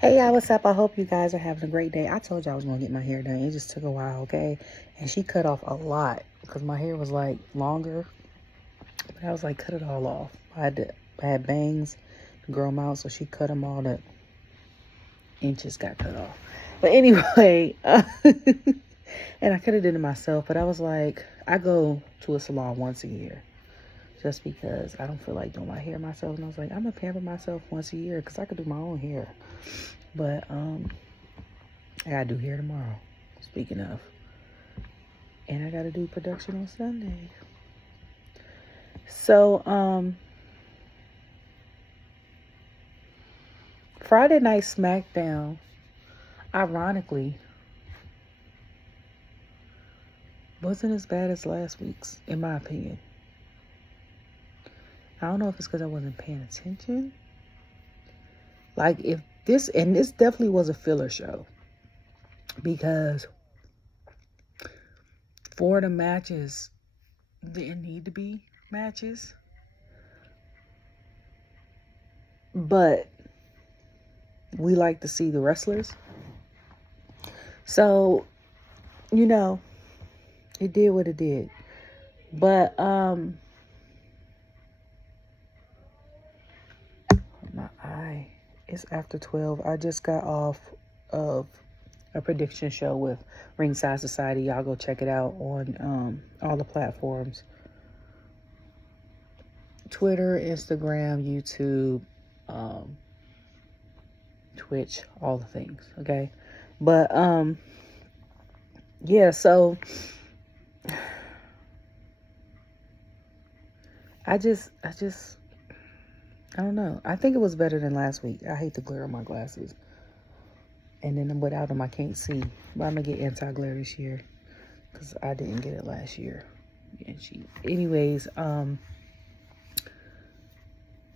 Hey y'all, what's up? I hope you guys are having a great day. I told you I was going to get my hair done. It just took a while, okay? And she cut off a lot because my hair was like longer. But I was like, cut it all off. I had bangs to grow them out, so she cut them all. The inches got cut off. But anyway, and I could have done it myself, but I was like, I go to a salon once a year just because I don't feel like doing my hair myself. And I was like, I'm going to pamper myself once a year because I could do my own hair. But I gotta do hair tomorrow, speaking of. And I gotta do production on Sunday. So, Friday night Smackdown, ironically, wasn't as bad as last week's, in my opinion. I don't know if it's because I wasn't paying attention. Like, if this definitely was a filler show. Because 4 of the matches didn't need to be matches. But we like to see the wrestlers. So, you know, it did what it did. But, my eye, it's after 12. I just got off of a prediction show with Ringside Society. Y'all go check it out on all the platforms. Twitter, Instagram, YouTube, Twitch, all the things, okay? But, yeah, so I don't know. I think it was better than last week. I hate the glare on my glasses. And then without them, I can't see. But I'm going to get anti-glare this year because I didn't get it last year. Anyways,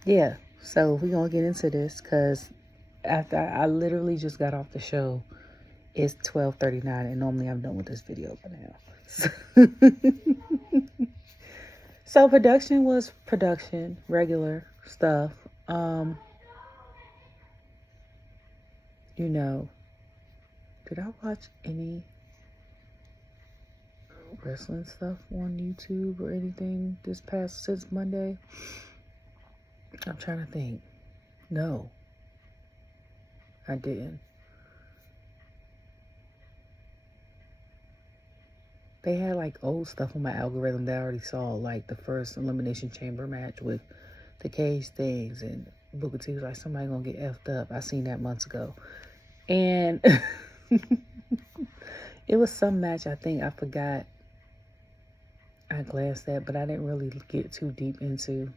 yeah. So we're going to get into this because after I literally just got off the show, it's 12:39, and normally I'm done with this video by now. So production was production, regular stuff. You know, did I watch any wrestling stuff on YouTube or anything since Monday? I'm trying to think. No, I didn't. They had like old stuff on my algorithm that I already saw, like the first Elimination Chamber match with the cage things, and Booker T was like, somebody gonna get effed up. I seen that months ago. And it was some match I think I forgot. I glanced at, but I didn't really get too deep into.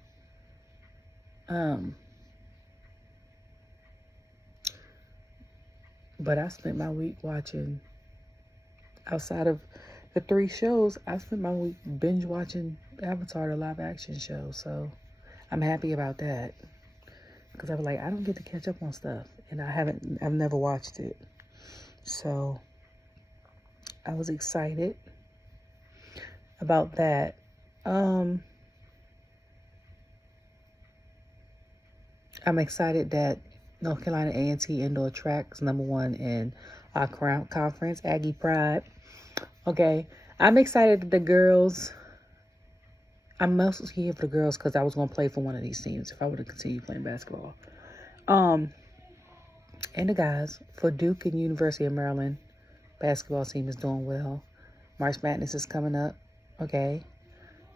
But I spent my week watching, outside of the 3 shows, I spent my week binge watching Avatar, the live action show. So I'm happy about that. Because I was like, I don't get to catch up on stuff. And I've never watched it. So I was excited about that. I'm excited that North Carolina A&T indoor track's #1 in our conference, Aggie Pride. Okay, I'm excited that the girls, I'm mostly here for the girls because I was going to play for one of these teams if I would have continued playing basketball. And the guys, for Duke and University of Maryland, basketball team is doing well. March Madness is coming up, okay?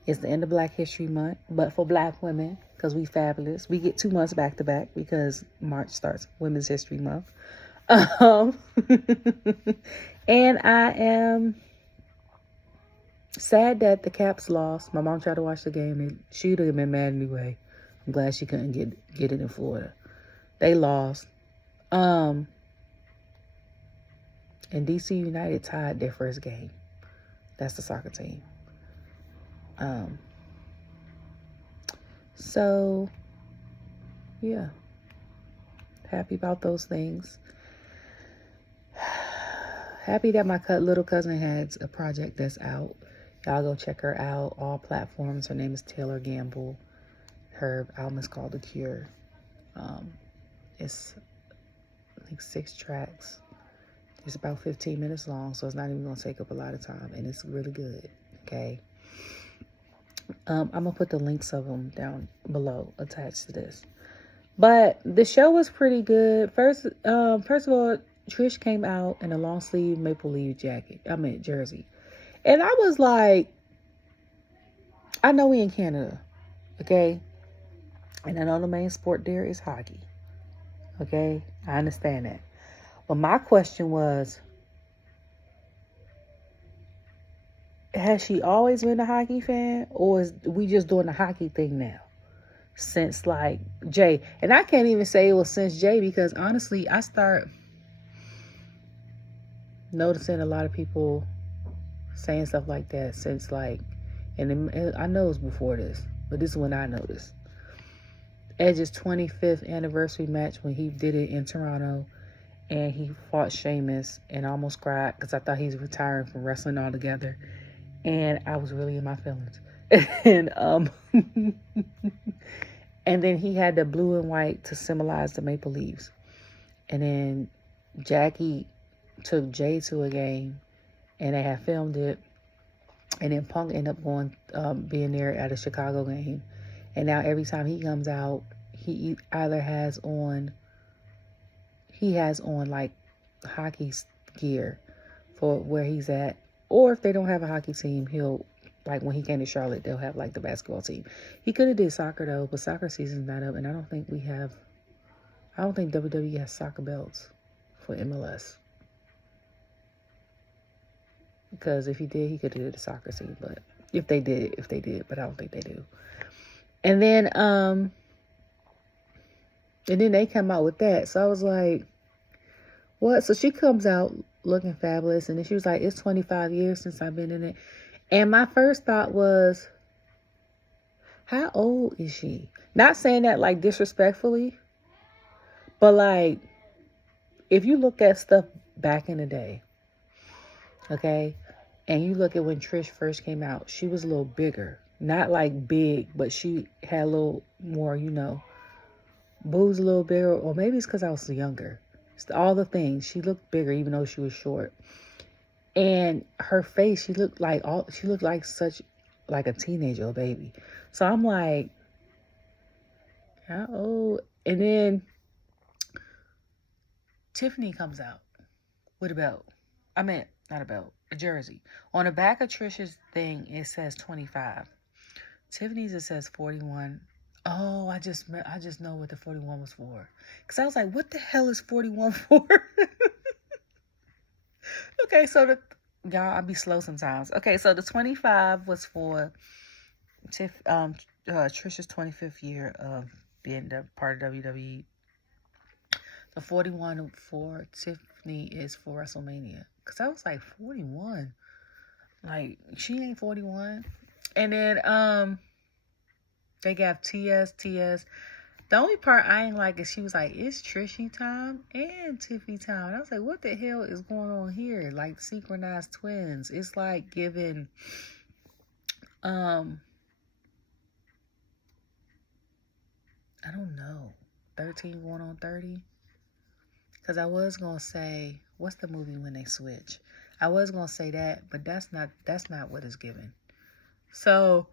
It's the end of Black History Month, but for Black women, because we fabulous, we get 2 months back to back because March starts Women's History Month. And I am sad that the Caps lost. My mom tried to watch the game and she would have been mad anyway. I'm glad she couldn't get it in Florida. They lost. And DC United tied their first game. That's the soccer team. So, yeah. Happy about those things. Happy that my little cousin has a project that's out. Y'all go check her out. All platforms. Her name is Taylor Gamble. Her album is called The Cure. It's like 6 tracks. It's about 15 minutes long, so it's not even going to take up a lot of time, and it's really good, okay? I'm going to put the links of them down below attached to this. But the show was pretty good. First of all, Trish came out in a long sleeve maple leaf jersey. And I was like, I know we in Canada, okay? And I know the main sport there is hockey, okay? I understand that. But my question was, has she always been a hockey fan, or is we just doing the hockey thing now? Since like Jay, and I can't even say it was since Jay, because honestly, I start noticing a lot of people saying stuff like that since like, and I know it was before this, but this is when I noticed Edge's 25th anniversary match when he did it in Toronto, and he fought Sheamus, and I almost cried because I thought he was retiring from wrestling altogether. And I was really in my feelings. And and then he had the blue and white to symbolize the maple leaves. And then Jackie took Jay to a game, and they had filmed it. And then Punk ended up going, being there at a Chicago game. And now every time he comes out, he either has on like hockey gear for where he's at. Or if they don't have a hockey team, he'll, like when he came to Charlotte, they'll have like the basketball team. He could have did soccer though, but soccer season's not up, and I don't think WWE has soccer belts for MLS. Because if he did, he could have did the soccer team, but if they did, but I don't think they do. And then they come out with that. So I was like, what? So she comes out looking fabulous, and then she was like, it's 25 years since I've been in it. And my first thought was, how old is she? Not saying that like disrespectfully, but like, if you look at stuff back in the day, okay, and you look at when Trish first came out, she was a little bigger. Not like big, but she had a little more, boobs a little bigger, or maybe it's because I was younger. It's all the things. She looked bigger even though she was short. And her face, she looked like such like a teenager or baby. So I'm like, how old? And then Tiffany comes out with a belt. I meant not a belt, a jersey. On the back of Trish's thing, it says 25. Tiffany's, it says 41. Oh, I just know what the 41 was for. Because I was like, what the hell is 41 for? Okay, so y'all, I be slow sometimes. Okay, so the 25 was for Trish's 25th year of being part of WWE. The 41 for Tiffany is for WrestleMania. Because I was like, 41? Like, she ain't 41. And then they got TS. The only part I ain't like is she was like, it's Trishy time and Tiffy time. And I was like, what the hell is going on here? Like synchronized twins. It's like giving I don't know, 13 going on 30. Because I was gonna say, what's the movie when they switch? I was gonna say that, but that's not what it's given. So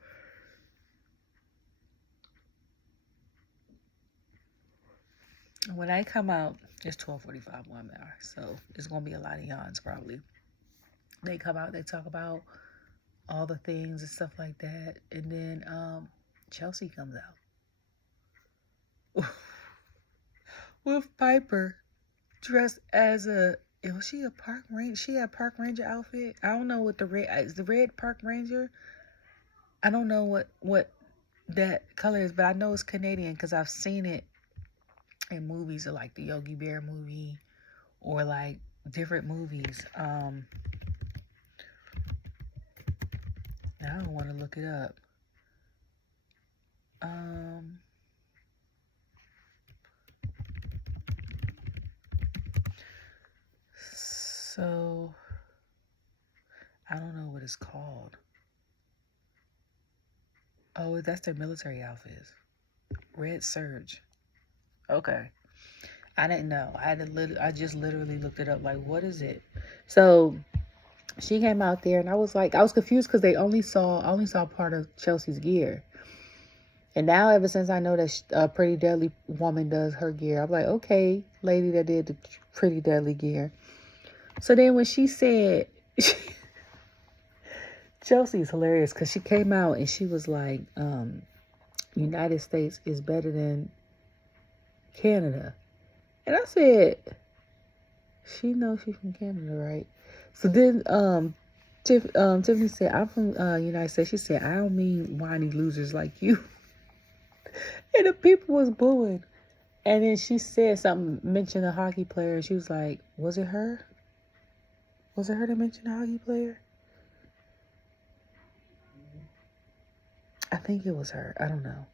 when I come out, it's 12:45 1 hour, so it's gonna be a lot of yawns probably. They come out, they talk about all the things and stuff like that, and then Chelsea comes out with Piper dressed as was she a park ranger? She had a park ranger outfit. I don't know what the red park ranger. I don't know what that color is, but I know it's Canadian because I've seen it in movies, like the Yogi Bear movie or like different movies. I don't want to look it up. So I don't know what it's called. Oh, that's their military outfits. Red Surge. Okay. I didn't know. I just literally looked it up. Like, what is it? So she came out there, and I was confused because I only saw part of Chelsea's gear. And now, ever since I know that Pretty Deadly woman does her gear, I'm like, okay, lady that did the Pretty Deadly gear. So then when she said, Chelsea's hilarious because she came out and she was like, United States is better than Canada. And I said, she knows she's from Canada, right? So then Tiffany said, I'm from United States. She said, I don't mean whiny losers like you. And the people was booing. And then she said something, mentioned a hockey player. And she was like, was it her? Was it her that mentioned a hockey player? I think it was her. I don't know.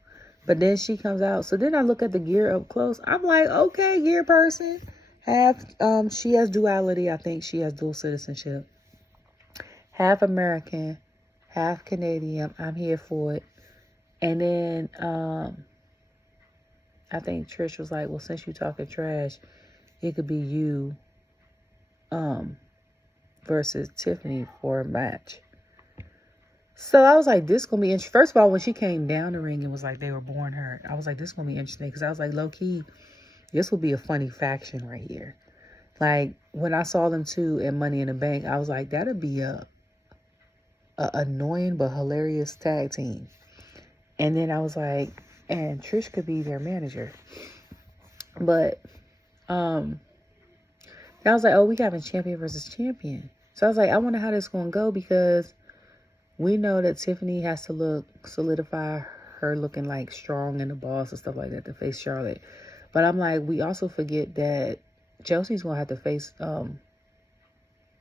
But then she comes out. So then I look at the gear up close. I'm like, okay, gear person. She has duality. I think she has dual citizenship. Half American, half Canadian. I'm here for it. And then I think Trish was like, well, since you talking trash, it could be you versus Tiffany for a match. So I was like, this going to be interesting. First of all, when she came down the ring and was like, they were born hurt, I was like, this going to be interesting. Because I was like, low key, this will be a funny faction right here. Like, when I saw them two in Money in the Bank, I was like, that'd be a annoying but hilarious tag team. And then I was like, and Trish could be their manager. But I was like, oh, we having champion versus champion. So I was like, I wonder how this going to go, because we know that Tiffany has to solidify her looking like strong and the boss and stuff like that to face Charlotte. But I'm like, we also forget that Chelsea's going to have to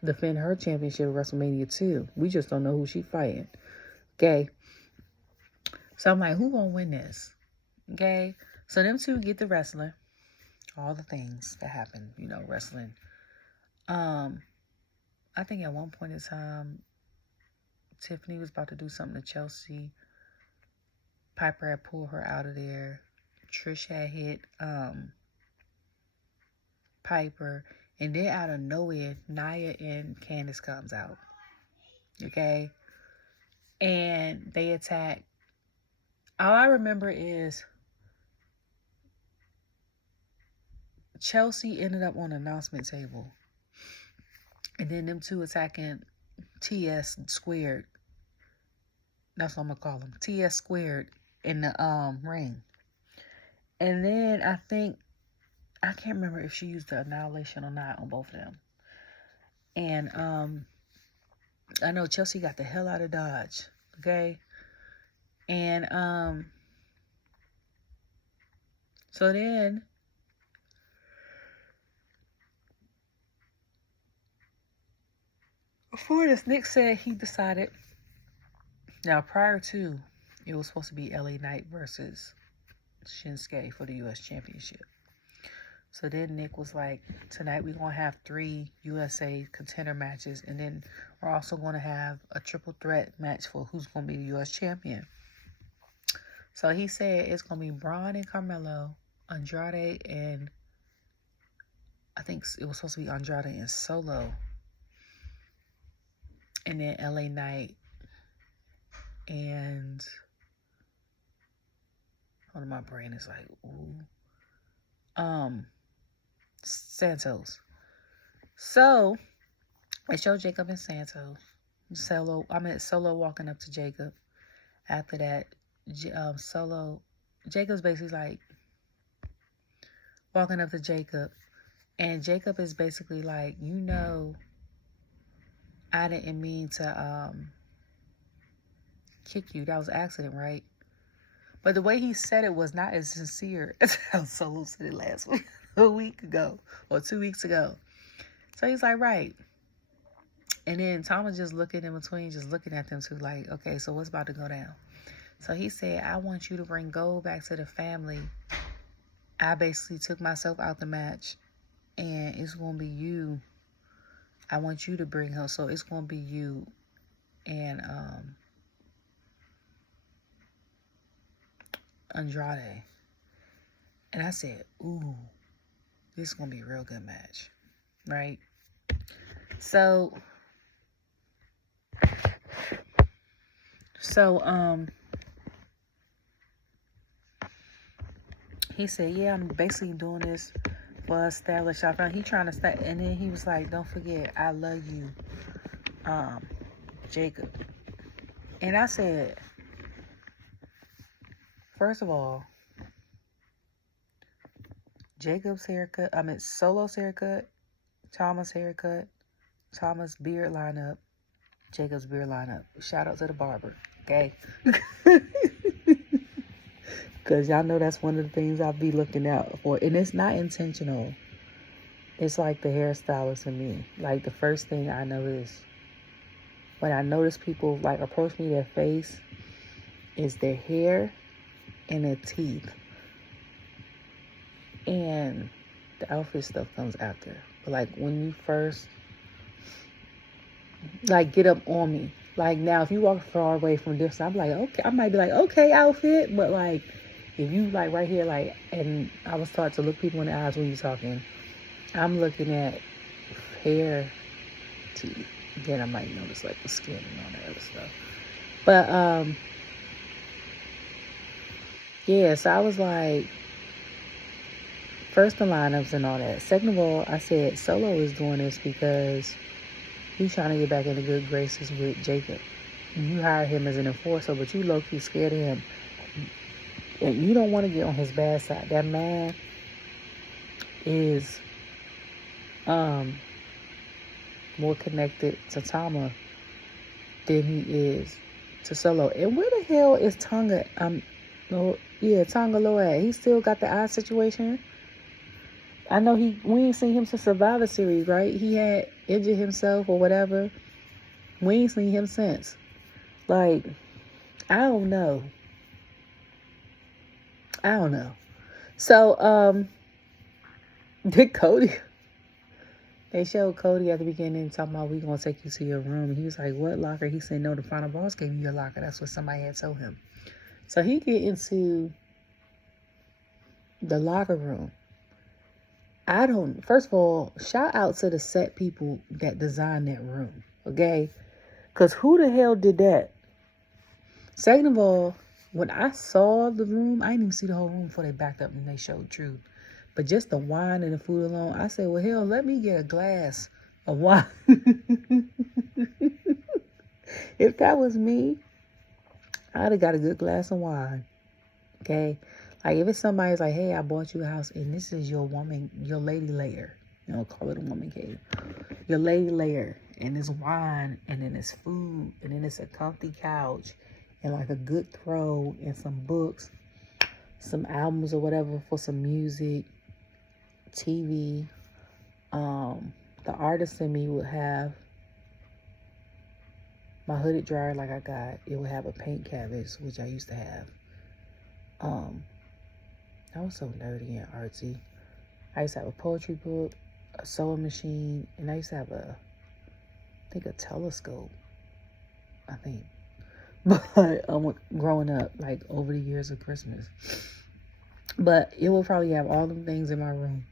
defend her championship at WrestleMania too. We just don't know who she's fighting. Okay. So I'm like, who going to win this? Okay. So them two get the wrestling. All the things that happen, wrestling. I think at one point in time, Tiffany was about to do something to Chelsea. Piper had pulled her out of there. Trish had hit Piper. And then out of nowhere, Nia and Candice comes out. Okay? And they attack. All I remember is Chelsea ended up on the announcement table. And then them two attacking TS squared. That's what I'm going to call them. TS squared in the ring. And then I can't remember if she used the annihilation or not on both of them. And I know Chelsea got the hell out of Dodge. Okay? And so then before this, Nick said he decided. Now, prior to, it was supposed to be LA Knight versus Shinsuke for the U.S. Championship. So then Nick was like, tonight we're going to have 3 USA contender matches. And then we're also going to have a triple threat match for who's going to be the U.S. champion. So he said it's going to be Braun and Carmelo, Andrade, and I think it was supposed to be Andrade and Solo. And then LA Knight and hold on, my brain is like, ooh. Santos. So it showed Jacob and Santos. Solo walking up to Jacob. After that, Jacob's basically like walking up to Jacob. And Jacob is basically like, I didn't mean to kick you. That was an accident, right? But the way he said it was not as sincere as how Solo said it last week, a week ago, or 2 weeks ago. So he's like, right. And then Tom was just looking in between, just looking at them two like, okay, so what's about to go down? So he said, I want you to bring gold back to the family. I basically took myself out the match, and it's going to be you. I want you to bring her, so it's going to be you and Andrade. And I said, ooh. this is going to be a real good match. Right? So, he said, yeah, I'm basically doing this for established. I found he trying to start, and then he was like, don't forget, I love you, Jacob. And I said, first of all, Jacob's haircut, Solo's haircut, Thomas' haircut, Thomas' beard lineup, Jacob's beard lineup. Shout out to the barber, okay? Because y'all know that's one of the things I'll be looking out for. And it's not intentional. It's like the hairstylist in me. Like, the first thing I notice when I notice people, like, approach me, their face, is their hair and their teeth. And the outfit stuff comes after. But, like, when you first, like, get up on me. Like, now, if you walk far away from this, I'm like, okay. I might be like, okay, outfit. But, like, if you, like, right here, like, and I was taught to look people in the eyes when you're talking. I'm looking at hair, teeth. Then I might notice, like, the skin and all that other stuff. But, yeah, so I was like, first the lineups and all that. Second of all, I said Solo is doing this because he's trying to get back into good graces with Jacob. You hire him as an enforcer, but you low-key scared of him. And you don't want to get on his bad side. That man is more connected to Tama than he is to Solo. And where the hell is Tonga? Tonga Loa. He still got the eye situation. I know we ain't seen him since Survivor Series, right? He had injured himself or whatever. We ain't seen him since. Like, I don't know. So, did Cody? They showed Cody at the beginning talking about, we gonna take you to your room. He was like, what locker? He said, no, the final boss gave you your locker. That's what somebody had told him. So he get into the locker room. First of all, shout out to the set people that designed that room, okay? Because who the hell did that? Second of all, when I saw the room, I didn't even see the whole room before they backed up and they showed Truth. But just the wine and the food alone, I said, well, hell, let me get a glass of wine. If that was me, I'd have got a good glass of wine, okay? Like, if it's somebody's like, hey, I bought you a house, and this is your lady lair. You know, call it a woman cave. Your lady lair, and it's wine, and then it's food, and then it's a comfy couch, and like a good throw, and some books, some albums or whatever for some music, TV. The artist in me would have my hooded dryer like I got. It would have a paint canvas, which I used to have. I was so nerdy and artsy. I used to have a poetry book, a sewing machine, and I used to have a telescope, I think. But growing up, like over the years of Christmas. But it will probably have all them things in my room.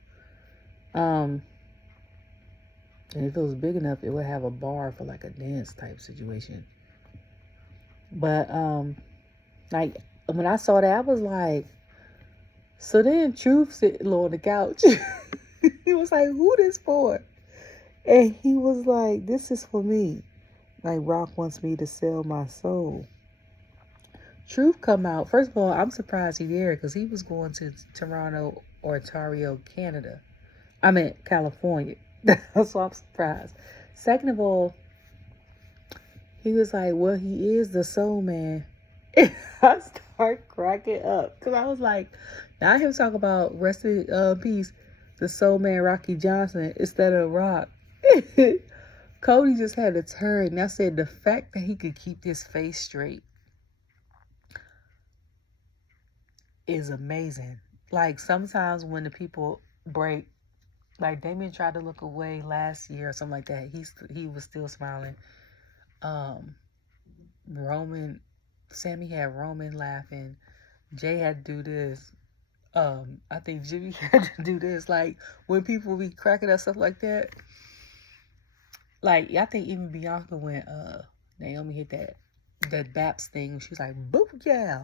And if it was big enough, it would have a bar for like a dance type situation. But like when I saw that, I was like, so then Truth sitting on the couch. He was like, who this for? And he was like, this is for me. Like, Rock wants me to sell my soul. Truth come out. First of all, I'm surprised he there because he was going to Toronto or Ontario, Canada. I mean, California. That's why I'm surprised. Second of all, he was like, well, he is the soul man. And I start cracking up because I was like, now I hear him talk about rest in peace, the soul man Rocky Johnson instead of Rock. Cody just had to turn. And I said the fact that he could keep his face straight is amazing. Like, sometimes when the people break, like Damien tried to look away last year or something like that, he was still smiling. Sami had Roman laughing. Jay had to do this. I think Jimmy had to do this. Like, when people be cracking up stuff like that, like, I think even Bianca, when Naomi hit that Baps thing, she was like, boop, yeah.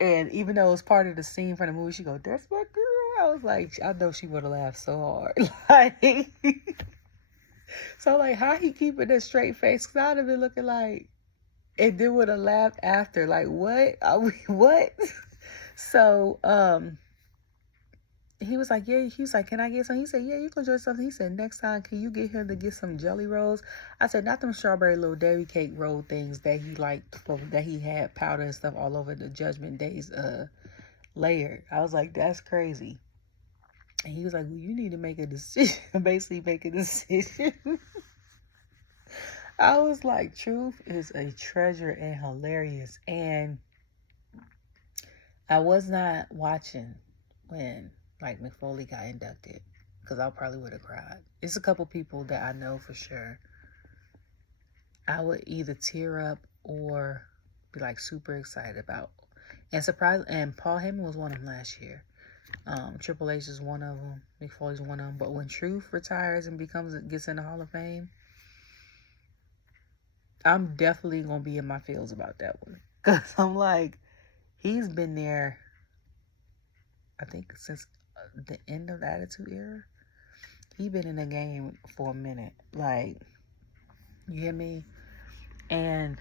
And even though it was part of the scene from the movie, she go, that's my girl. I was like, I know she would have laughed so hard. Like, so, like, how he keeping that straight face? Because I would have been looking like, and then would have laughed after. Like, what? Are we, what? So, he was like, yeah, he was like, can I get some? He said, yeah, you can enjoy something. He said, next time, can you get him to get some jelly rolls? I said, not them strawberry little dairy cake roll things that he liked, that he had powder and stuff all over the Judgment Day's layer. I was like, that's crazy. And he was like, well, you need to make a decision. Basically make a decision. I was like, Truth is a treasure and hilarious. And I was not watching when, like, McFoley got inducted, because I probably would have cried. It's a couple people that I know for sure. I would either tear up or be, like, super excited about. And Paul Heyman was one of them last year. Triple H is one of them. McFoley's one of them. But when Truth retires and gets in the Hall of Fame, I'm definitely going to be in my feels about that one. Because I'm like, he's been there, I think, since the end of the Attitude Era. He been in the game for a minute. Like, you hear me? And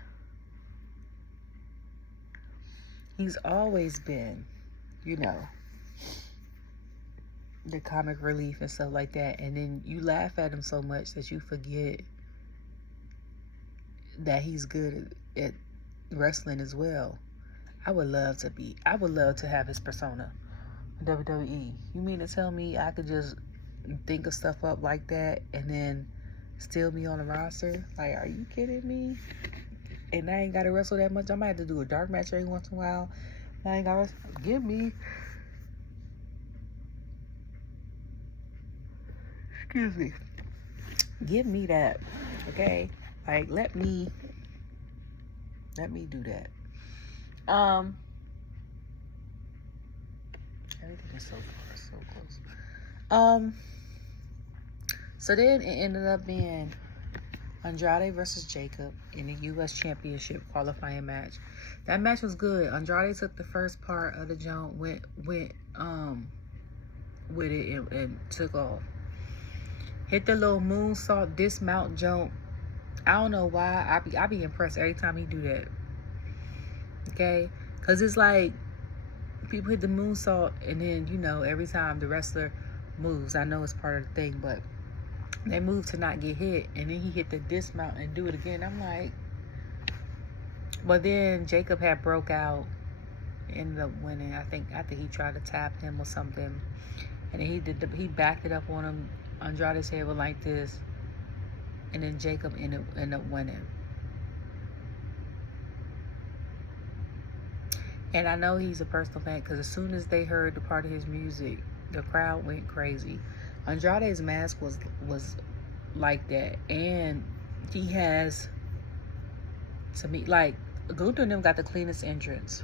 he's always been, you know, the comic relief and stuff like that. And then you laugh at him so much that you forget that he's good at wrestling as well. I would love to have his persona in WWE. You mean to tell me I could just think of stuff up like that and then still be on the roster? Like, are you kidding me? And I ain't got to wrestle that much. I might have to do a dark match every once in a while. I ain't got to wrestle. Give me that. Okay? Like, let me do that. Everything is so close. So then it ended up being Andrade versus Jacob in the U.S. Championship qualifying match. That match was good. Andrade took the first part of the jump, went with it and took off. Hit the little moonsault dismount jump. I don't know why. I be impressed every time he do that. Okay? Because it's like people hit the moonsault and then, you know, every time the wrestler moves, I know it's part of the thing, but they move to not get hit, and then he hit the dismount and do it again. I'm like, but then Jacob had broke out, ended up winning. I think after he tried to tap him or something, and then he backed it up on him. Andrade's head was like this, and then Jacob ended up winning. And I know he's a personal fan, because as soon as they heard the part of his music, the crowd went crazy. Andrade's mask was like that, and he has, to me, like, Gunther and them got the cleanest entrance,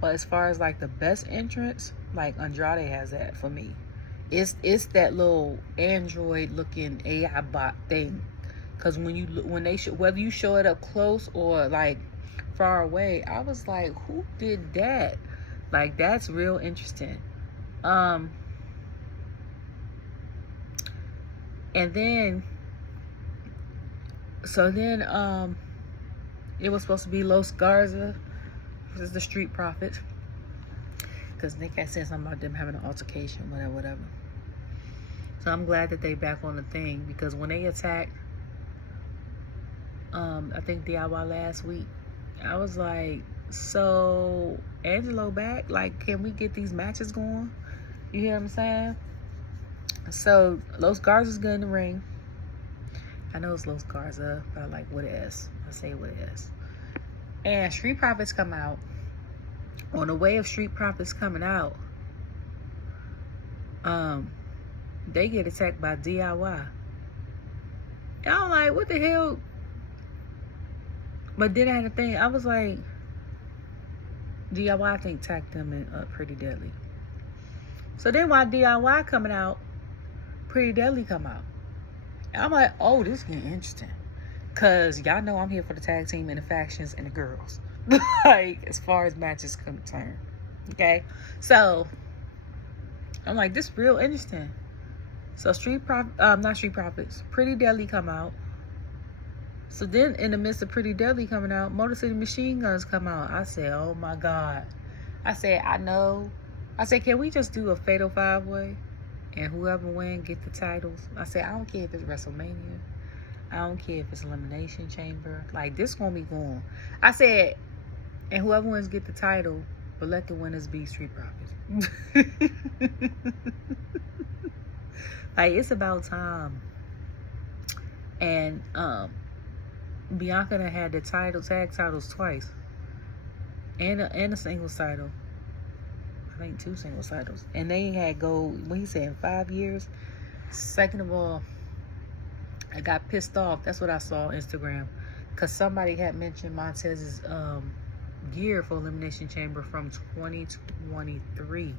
but as far as like the best entrance, like, Andrade has that for me. It's that little android looking AI bot thing, because whether you show it up close or like far away, I was like, who did that? Like, that's real interesting. And then, it was supposed to be Los Garza versus the Street Profits, because Nick had said something about them having an altercation, whatever. So I'm glad that they back on the thing, because when they attacked, I think DIY last week, I was like, so Angelo back? Like, can we get these matches going? You hear what I'm saying? So Los Garza's good in the ring. I know it's Los Garza, but I like with an S. I say it with an S. And Street Profits come out. On the way of Street Profits coming out, they get attacked by DIY. And I'm like, what the hell? But then I had to think, I was like, DIY, I think, tagged them in Pretty Deadly. So then while DIY coming out, Pretty Deadly come out. And I'm like, oh, this is getting interesting. Because y'all know I'm here for the tag team and the factions and the girls. Like, as far as matches concerned. Okay? So, I'm like, this is real interesting. So, not Street Profits, Pretty Deadly come out. So then, in the midst of Pretty Deadly coming out, Motor City Machine Guns come out. I said, oh my God. I said, I know. I said, can we just do a Fatal 5-Way? And whoever wins get the titles. I said, I don't care if it's WrestleMania. I don't care if it's Elimination Chamber. Like, this gonna be going. I said, and whoever wins get the title, but let the winners be Street Profits. Like, it's about time. And Bianca done had the tag titles twice. And a singles title. I think 2 singles titles. And they had gold, what he said, in 5 years. Second of all, I got pissed off. That's what I saw on Instagram. Because somebody had mentioned Montez's gear for Elimination Chamber from 2023.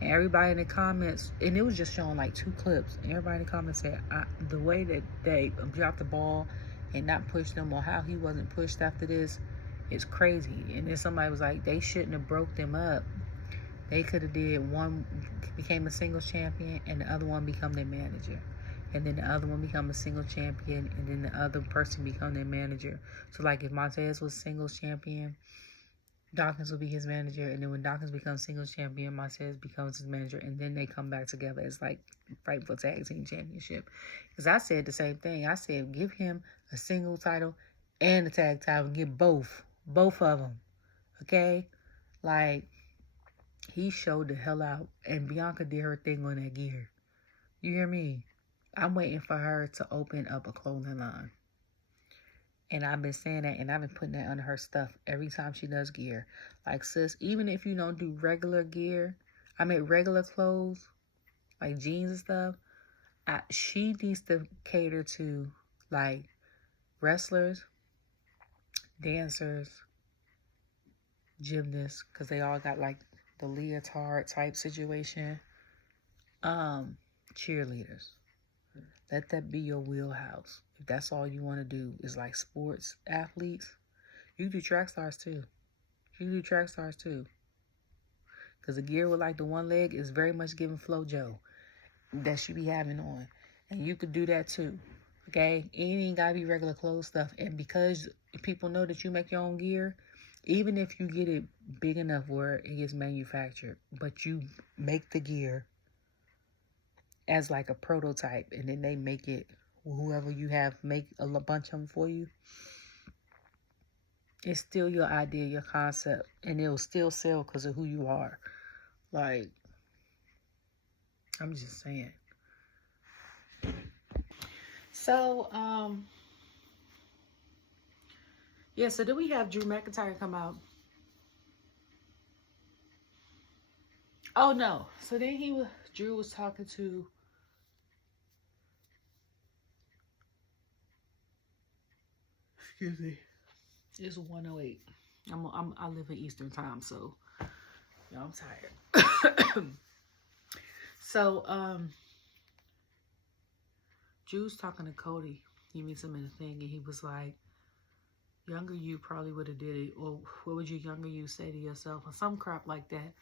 And everybody in the comments, and it was just showing like 2 clips. And everybody in the comments said, the way that they dropped the ball and not pushed them, or how he wasn't pushed after this, is crazy. And then somebody was like, they shouldn't have broke them up. They could have did one became a singles champion and the other one become their manager. And then the other one become a singles champion, and then the other person become their manager. So like if Montez was singles champion, Dawkins will be his manager, and then when Dawkins becomes singles champion, Montez becomes his manager, and then they come back together as like fighting for tag team championship. Because I said the same thing. I said give him a single title and a tag title, get both of them. Okay, like he showed the hell out, and Bianca did her thing on that gear. You hear me? I'm waiting for her to open up a clothing line. And I've been saying that, and I've been putting that under her stuff every time she does gear. Like, sis, even if you don't do regular gear, I mean regular clothes, like jeans and stuff, she needs to cater to, like, wrestlers, dancers, gymnasts, because they all got, like, the leotard type situation. Cheerleaders. Let that be your wheelhouse. If that's all you want to do is like sports athletes, you can do track stars too. Because the gear with like the one leg is very much giving FloJo that she be having on. And you could do that too. Okay? It ain't got to be regular clothes stuff. And because people know that you make your own gear, even if you get it big enough where it gets manufactured, but you make the gear as like a prototype, and then they make it, whoever you have make a bunch of them for you, it's still your idea, your concept, and it'll still sell because of who you are. Like, I'm just saying. So, yeah, so then we have Drew McIntyre come out. Oh, no. So then Drew was talking to, excuse me, it's 1:08. I live in Eastern time, so I'm tired. So Drew's talking to Cody. He meets him in the thing, and he was like, younger you probably would have did it, or what would your younger you say to yourself, or some crap like that.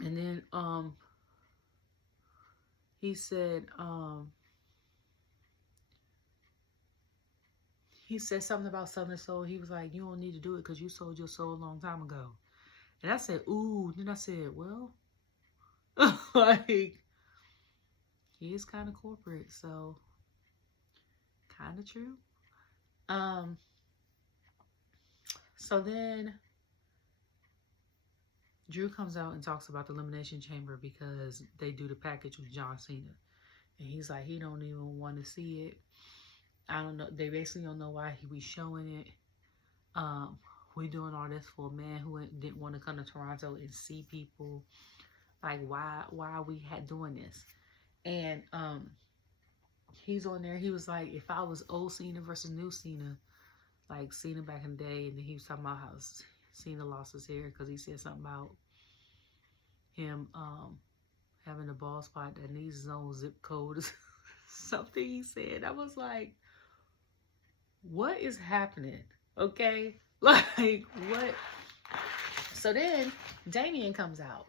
And then he said something about selling his soul. He was like, you don't need to do it because you sold your soul a long time ago. And I said, ooh. Then I said, well, like, he is kind of corporate, so kind of true. So then Drew comes out and talks about the Elimination Chamber because they do the package with John Cena. And he's like, he don't even want to see it. I don't know. They basically don't know why he was showing it. We're doing all this for a man who didn't want to come to Toronto and see people. Like, why are we doing this? And he's on there. He was like, if I was old Cena versus new Cena, like Cena back in the day, and then he was talking about how Cena lost his hair because he said something about him having a bald spot that needs his own zip code. Something he said. I was like, what is happening? Okay? Like, what? So then Damien comes out.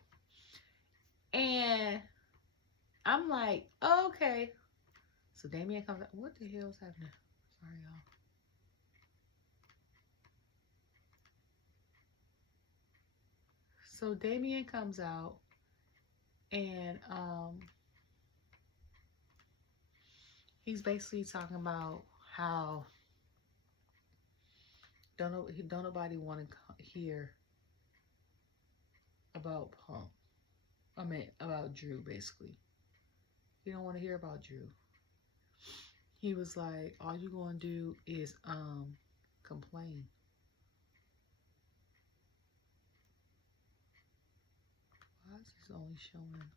And I'm like, oh, okay. So Damien comes out. What the hell is happening? Sorry, y'all. So Damien comes out. And he's basically talking about how don't nobody want to hear about Punk. I mean, about Drew, basically. He don't want to hear about Drew. He was like, all you gonna do is complain. Why is this only showing?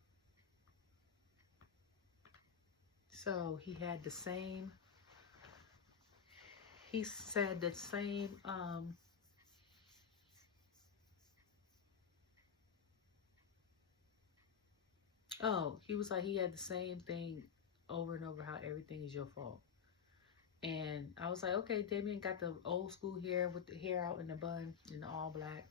So he had the same, he said the same, oh, he was like, he had the same thing over and over, how everything is your fault. And I was like, okay, Damien got the old school hair with the hair out in the bun and all black.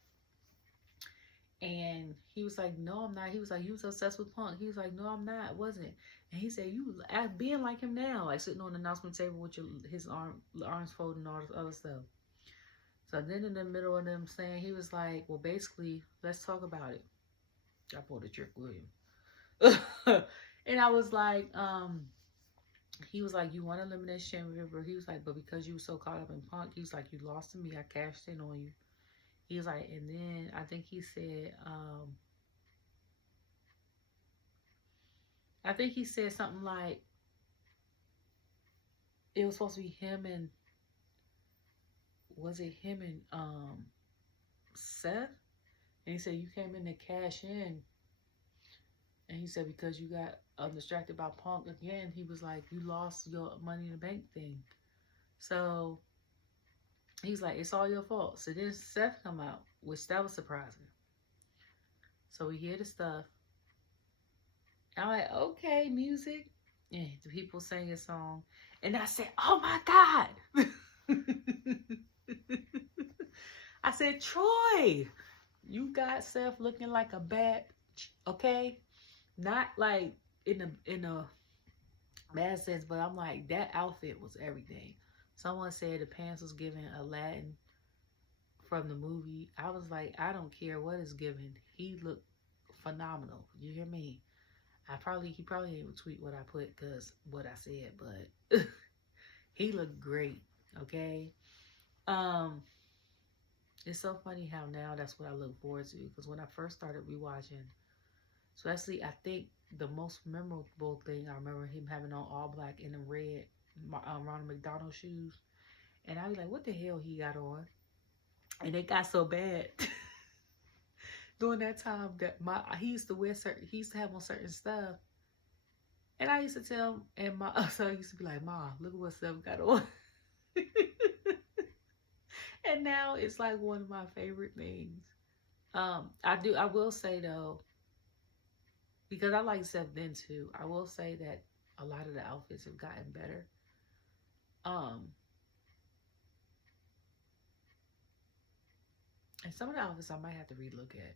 And he was like, no, I'm not. He was like, you was obsessed with Punk. He was like, no, I'm not. Wasn't. And he said, you being like him now, like sitting on the announcement table with his arms folded and all this other stuff. So then in the middle of them saying, he was like, well, basically, let's talk about it. I pulled a Trick William. And I was like, he was like, you won Elimination Chamber. He was like, but because you were so caught up in Punk, he was like, you lost to me. I cashed in on you. He was like, and then I think he said, something like, it was supposed to be him and, was it him and Seth? And he said, you came in to cash in. And he said, because you got distracted by Punk again, he was like, you lost your Money in the Bank thing. So he's like, it's all your fault. So then Seth come out, which that was surprising. So we hear the stuff. I'm like, okay, music. And the people sang a song. And I said, oh my God. I said, Troy, you got Seth looking like a bad, okay? Not like in a bad sense, but I'm like, that outfit was everything. Someone said the pants was giving Aladdin from the movie. I was like, I don't care what is given. He looked phenomenal. You hear me? He probably didn't tweet what I put because what I said, but he looked great. Okay. It's so funny how now that's what I look forward to, because when I first started rewatching, especially I think the most memorable thing, I remember him having on all black and the red Ronald McDonald shoes, and I was like, what the hell he got on? And it got so bad during that time that he used to have on certain stuff, and I used to tell him, and my son used to be like, Ma, look at what Seth got on. And now it's like one of my favorite things. I will say though, because I like Seth then too, I will say that a lot of the outfits have gotten better. And some of the outfits I might have to relook at,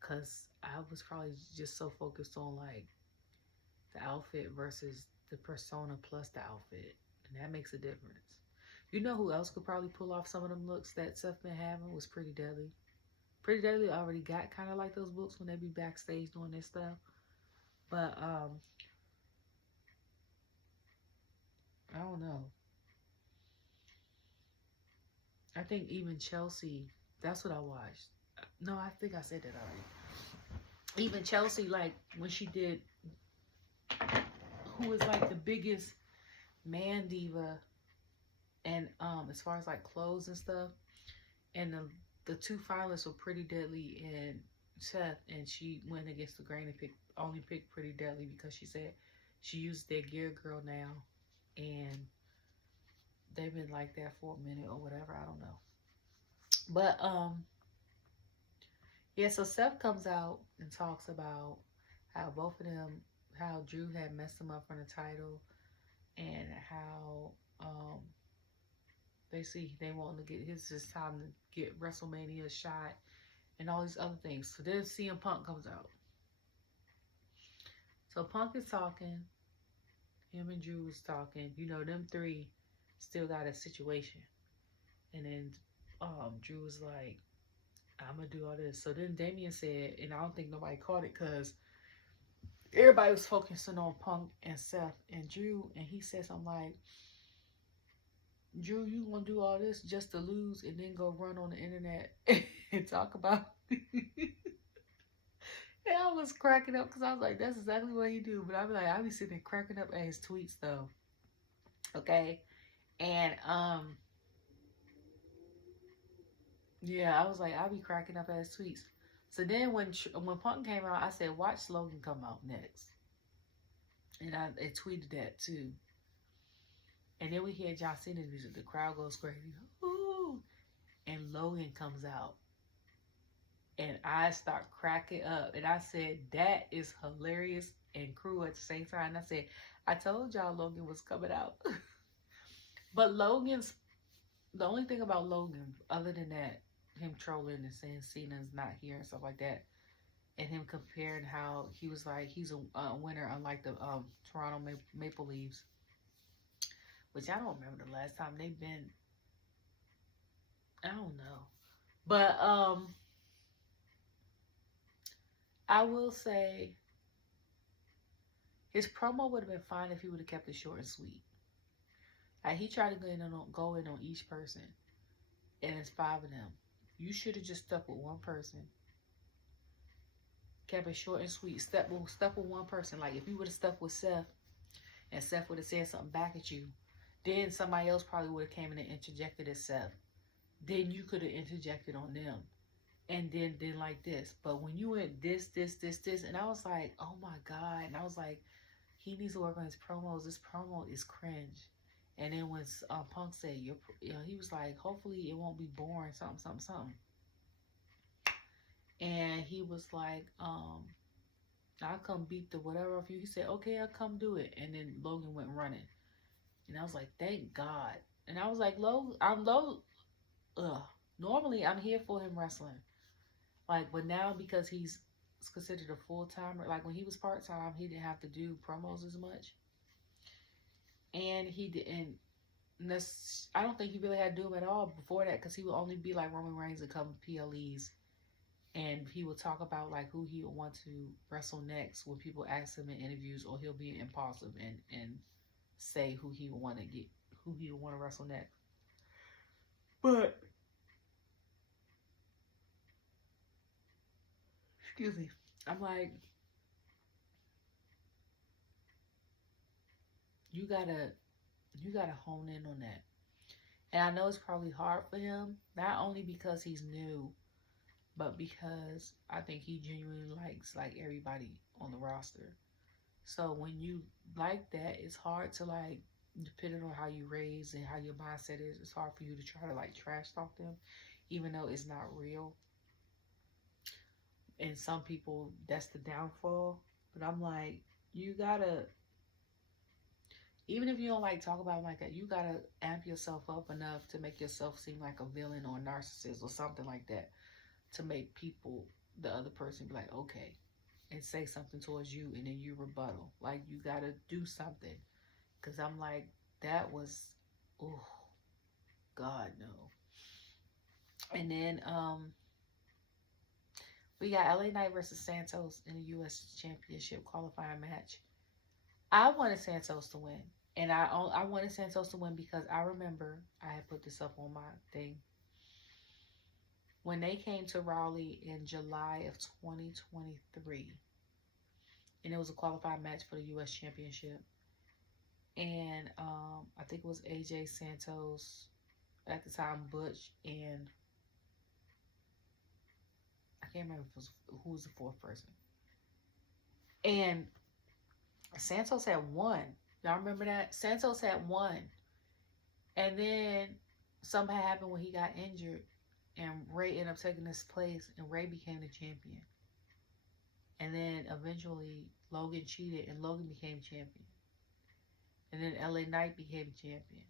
because I was probably just so focused on like the outfit versus the persona plus the outfit, and that makes a difference. You know who else could probably pull off some of them looks that Seth been having was Pretty Deadly. Pretty Deadly already got kind of like those looks when they be backstage doing their stuff. But I don't know. I think even Chelsea, that's what I watched. No, I think I said that already. Even Chelsea, like when she did, who was like the biggest man diva, and as far as like clothes and stuff, and the two finalists were Pretty Deadly and Seth, and she went against the grain and only picked Pretty Deadly because she said she used their gear girl now, and they've been like that for a minute or whatever, I don't know. But Yeah, so Seth comes out and talks about how both of them, how Drew had messed him up from the title, and how basically they want to get his time to get WrestleMania shot and all these other things. So then CM Punk comes out. So Punk is talking, him and Drew is talking. You know, them three still got a situation. And then Drew was like, I'm gonna do all this. So then Damien said, and I don't think nobody caught it because everybody was focusing on Punk and Seth and Drew, and he said something like, Drew, you gonna do all this just to lose and then go run on the internet and talk about and I was cracking up because I was like, that's exactly what he do. But I be sitting there cracking up at his tweets though. Okay. And yeah, I was like, I be cracking up at his tweets. So then when Punk came out, I said, watch Logan come out next. And I tweeted that too. And then we hear John Cena's music. The crowd goes crazy. Ooh. And Logan comes out. And I start cracking up. And I said, that is hilarious and cruel at the same time. And I said, I told y'all Logan was coming out. But the only thing about Logan, other than that, him trolling and saying Cena's not here and stuff like that, and him comparing how he was like, he's a winner unlike the Toronto Maple Leafs, which I don't remember the last time they've been. I don't know. But I will say his promo would have been fine if he would have kept it short and sweet. Like, he tried to go in on each person, and it's 5 of them. You should have just stuck with one person. Kept it short and sweet. Stuck with one person. Like, if you would have stuck with Seth, and Seth would have said something back at you, then somebody else probably would have came in and interjected at Seth. Then you could have interjected on them. And then like this. But when you went this, and I was like, oh my God. And I was like, he needs to work on his promos. This promo is cringe. And then when Punk said, he was like, hopefully it won't be boring, something. And he was like, I'll come beat the whatever of you. He said, okay, I'll come do it. And then Logan went running. And I was like, thank God. And I was like, normally I'm here for him wrestling. Like, but now because he's considered a full-timer, like when he was part-time, he didn't have to do promos as much. And he didn't, I don't think he really had to do them at all before that, because he would only be like Roman Reigns and come PLEs. And he would talk about like who he would want to wrestle next when people ask him in interviews, or he'll be impulsive and say who he would want to wrestle next. But excuse me, I'm like, you gotta hone in on that. And I know it's probably hard for him, not only because he's new, but because I think he genuinely likes like everybody on the roster. So when you like that, it's hard to like, depending on how you raise and how your mindset is, it's hard for you to try to like trash talk them, even though it's not real. And some people, that's the downfall. But I'm like, you gotta, even if you don't like talk about it like that, you gotta amp yourself up enough to make yourself seem like a villain or a narcissist or something like that, to make people, the other person, be like, okay, and say something towards you, and then you rebuttal. Like, you gotta do something. Because I'm like, that was, oh, God, no. And then we got LA Knight versus Santos in the U.S. Championship qualifying match. I wanted Santos to win. And I wanted Santos to win because I remember, I had put this up on my thing, when they came to Raleigh in July of 2023, and it was a qualifying match for the U.S. Championship. And I think it was AJ, Santos, at the time Butch, and I can't remember who was the fourth person. And Santos had won. Y'all remember that? Santos had won. And then something happened when he got injured. And Ray ended up taking his place, and Ray became the champion. And then eventually Logan cheated, and Logan became champion. And then LA Knight became champion.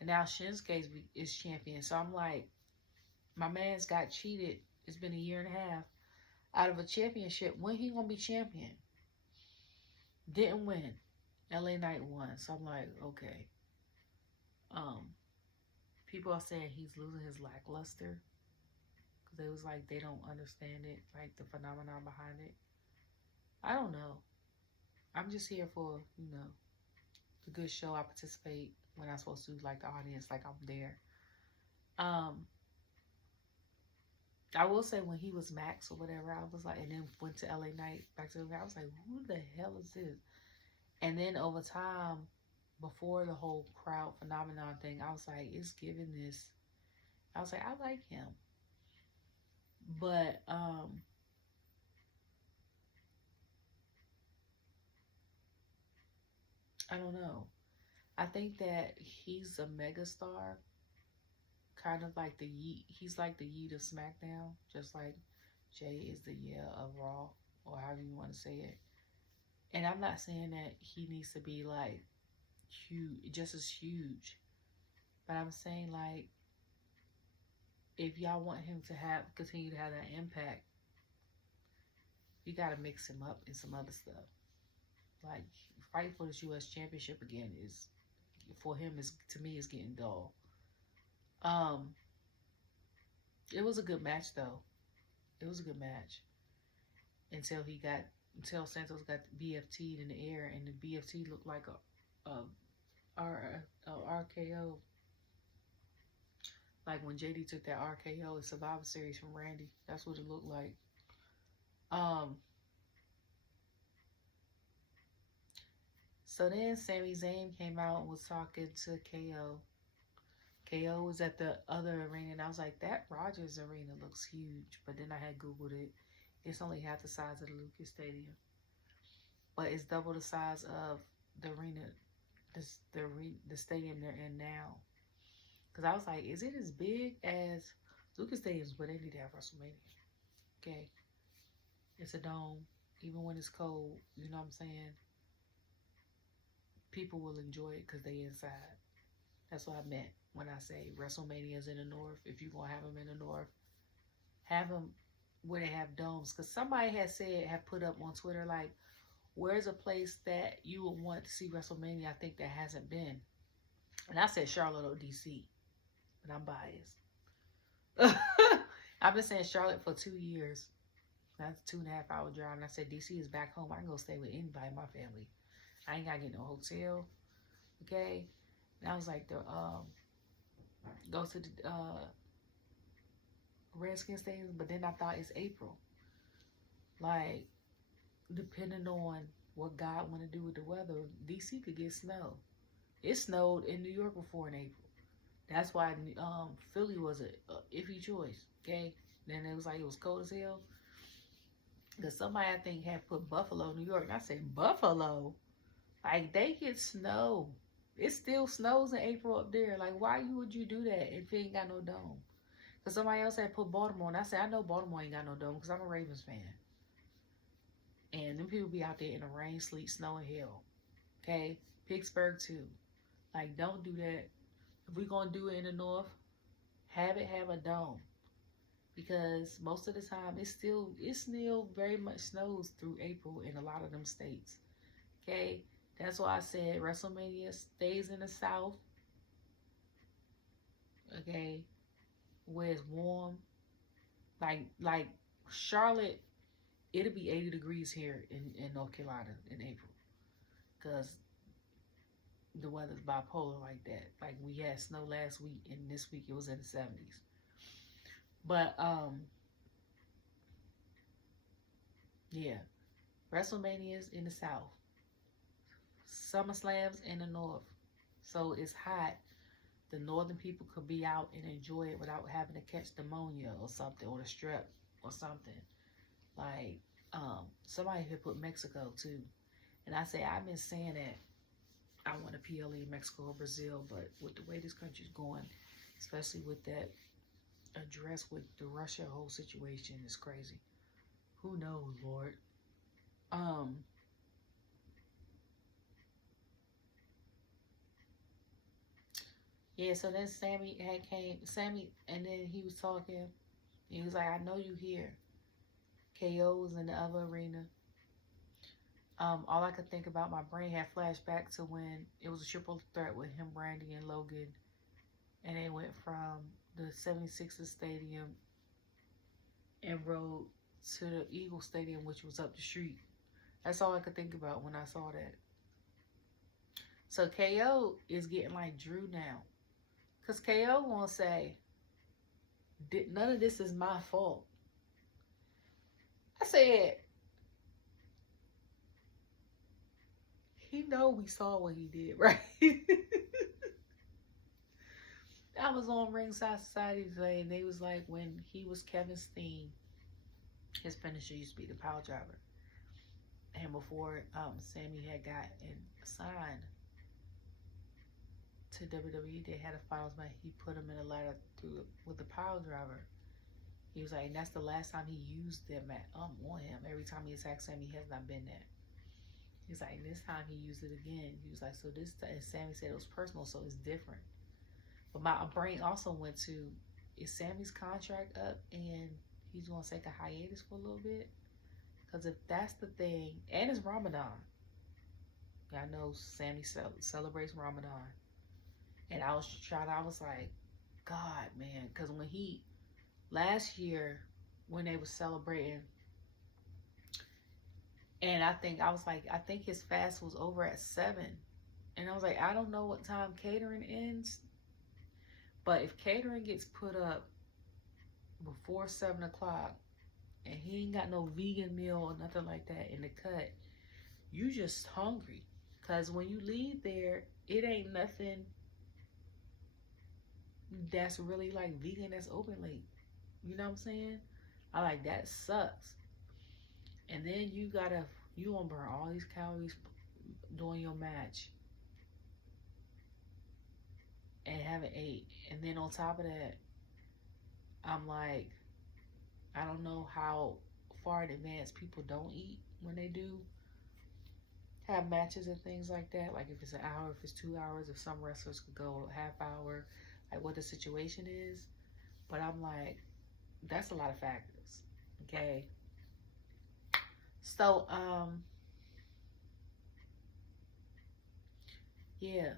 And now Shinsuke is champion. So I'm like, my man's got cheated. It's been a year and a half out of a championship. When he gonna be champion? Didn't win. LA Knight won. So I'm like, okay. People are saying he's losing his lackluster. Because they was like, they don't understand it. Like the phenomenon behind it. I don't know. I'm just here for, the good show. I participate when I'm supposed to, like the audience, like I'm there. I will say when he was Max or whatever, I was like, and then went to LA Knight, back to LA, I was like, who the hell is this? And then over time, before the whole crowd phenomenon thing, I was like, it's giving this. I was like, I like him. But, I don't know. I think that he's a megastar. Kind of like the Yeet. He's like the Yeet of Smackdown. Just like Jay is the Yeah of Raw. Or however you want to say it. And I'm not saying that he needs to be like huge, just as huge. But I'm saying like, if y'all want him to continue to have that impact, you got to mix him up in some other stuff. Like, fight for this U.S. Championship again is, for him, to me, is getting dull. It was a good match, though. It was a good match. Until Santos got BFT'd in the air, and the BFT looked like a RKO. Like when JD took that RKO in Survivor Series from Randy. That's what it looked like. So then Sami Zayn came out and was talking to KO. KO was at the other arena, and I was like, that Rogers arena looks huge. But then I had Googled it. It's only half the size of the Lucas Stadium. But it's double the size of the arena, the stadium they're in now. Because I was like, is it as big as Lucas Stadium's where they need to have WrestleMania? Okay. It's a dome. Even when it's cold, you know what I'm saying? People will enjoy it because they inside. That's what I meant when I say WrestleMania's in the North. If you're going to have them in the North, have them where they have domes. Because somebody had put up on Twitter, like, where's a place that you would want to see WrestleMania? I think that hasn't been. And I said Charlotte or DC. But I'm biased. I've been saying Charlotte for 2 years. That's a 2.5 hour drive. And I said DC is back home. I can go stay with anybody in my family. I ain't got to get no hotel. Okay? And I was like, go to the Redskins Stadium. But then I thought it's April. Like, depending on what God want to do with the weather, DC could get snow. It snowed in New York before in April. That's why Philly was a iffy choice. Okay? Then it was like it was cold as hell. Because somebody, I think, had put Buffalo, New York. And I said, Buffalo? Like, they get snow. It still snows in April up there. Like, why would you do that if you ain't got no dome? Because somebody else had put Baltimore. And I said, I know Baltimore ain't got no dome because I'm a Ravens fan. And them people be out there in the rain, sleet, snow, and hell. Okay? Pittsburgh, too. Like, don't do that. If we're going to do it in the North, have a dome. Because most of the time, it still very much snows through April in a lot of them states. Okay? That's why I said WrestleMania stays in the South. Okay? Where it's warm. Like Charlotte, it'll be 80 degrees here in North Carolina in April. Because the weather's bipolar like that. Like, we had snow last week, and this week it was in the 70s. But, yeah. WrestleMania's in the South. SummerSlam's in the North. So it's hot. The northern people could be out and enjoy it without having to catch pneumonia or something, or the strep or something. Like, somebody had put Mexico too. And I say, I've been saying that I want a PLE in Mexico or Brazil, but with the way this country's going, especially with that address with the Russia whole situation is crazy. Who knows, Lord? Yeah, so then Sami and then he was talking. He was like, I know you here. KO was in the other arena. All I could think about, my brain had flashback to when it was a triple threat with him, Brandy, and Logan. And they went from the 76ers Stadium and rode to the Eagle Stadium, which was up the street. That's all I could think about when I saw that. So KO is getting like Drew now. Because KO won't say, none of this is my fault. I said, he know we saw what he did, right? I was on Ringside Society today, and they was like, when he was Kevin Steen, his finisher used to be the power driver. And before Sami had gotten signed to WWE, they had a finals match. He put him in a ladder through with the power driver. He was like, and that's the last time he used them on him. Every time he attacked Sami, he has not been that. He's like, this time he used it again. He was like, so this time, and Sami said it was personal, so it's different. But my brain also went to, is Sami's contract up and he's going to take a hiatus for a little bit? Because if that's the thing, and it's Ramadan. Y'all know Sami celebrates Ramadan. And I was like, God, man. Because when last year, when they were celebrating, and I think his fast was over at 7. And I was like, I don't know what time catering ends. But if catering gets put up before 7 o'clock and he ain't got no vegan meal or nothing like that in the cut, you just hungry. Because when you leave there, it ain't nothing that's really like vegan that's open late. You know what I'm saying? I like that sucks. And then you gonna burn all these calories doing your match and haven't ate. And then on top of that, I'm like, I don't know how far in advance people don't eat when they do have matches and things like that. Like if it's an hour, if it's 2 hours, if some wrestlers could go a half hour, like what the situation is. But I'm like, that's a lot of factors. Okay. So, yeah.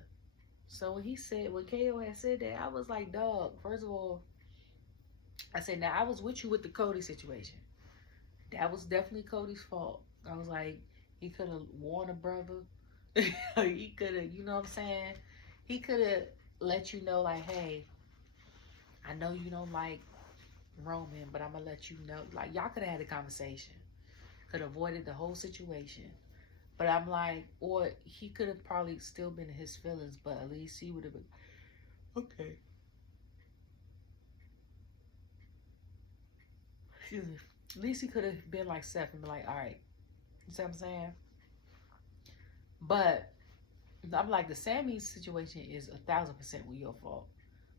So when KO had said that, I was like, dog, first of all, I said, now I was with you with the Cody situation. That was definitely Cody's fault. I was like, he could have warned a brother. He could have, you know what I'm saying? He could have let you know, like, hey, I know you don't like Roman, but I'm going to let you know. Like, y'all could have had a conversation. Could have avoided the whole situation. But I'm like, or he could have probably still been in his feelings, but at least he would have been, okay. Excuse me. At least he could have been like Seth and been like, all right. You see what I'm saying? But I'm like, the Sami situation is 1,000% your fault.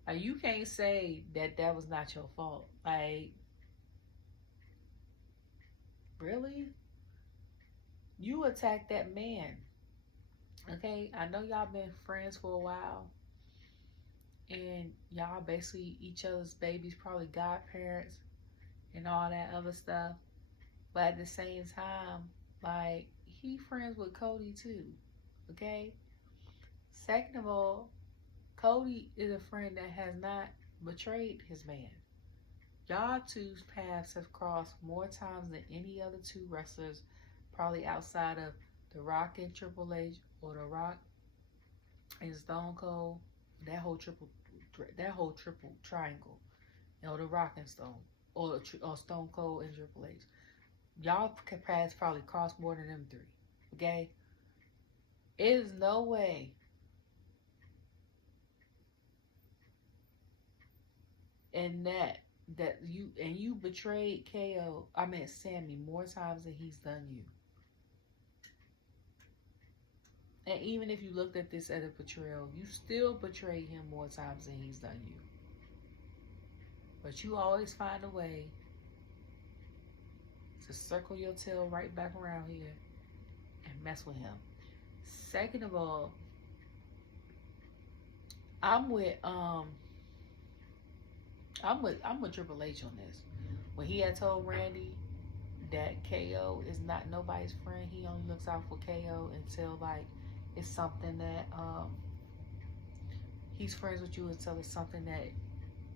Like, you can't say that was not your fault. Like, really? You attacked that man. Okay? I know y'all been friends for a while. And y'all basically each other's babies, probably godparents and all that other stuff. But at the same time, like, he friends with Cody too. Okay? Second of all, Cody is a friend that has not betrayed his man. Y'all two's paths have crossed more times than any other two wrestlers, probably outside of The Rock and Triple H, or The Rock and Stone Cold. That whole triple triangle. You know, The Rock and Stone, or Stone Cold and Triple H. Y'all paths probably crossed more than them three. Okay? It is no way and you betrayed Sami more times than he's done you. And even if you looked at this as a betrayal, you still betrayed him more times than he's done you. But you always find a way to circle your tail right back around here and mess with him. Second of all, I'm with Triple H on this. When he had told Randy that KO is not nobody's friend, he only looks out for KO until like it's something that he's friends with you until it's something that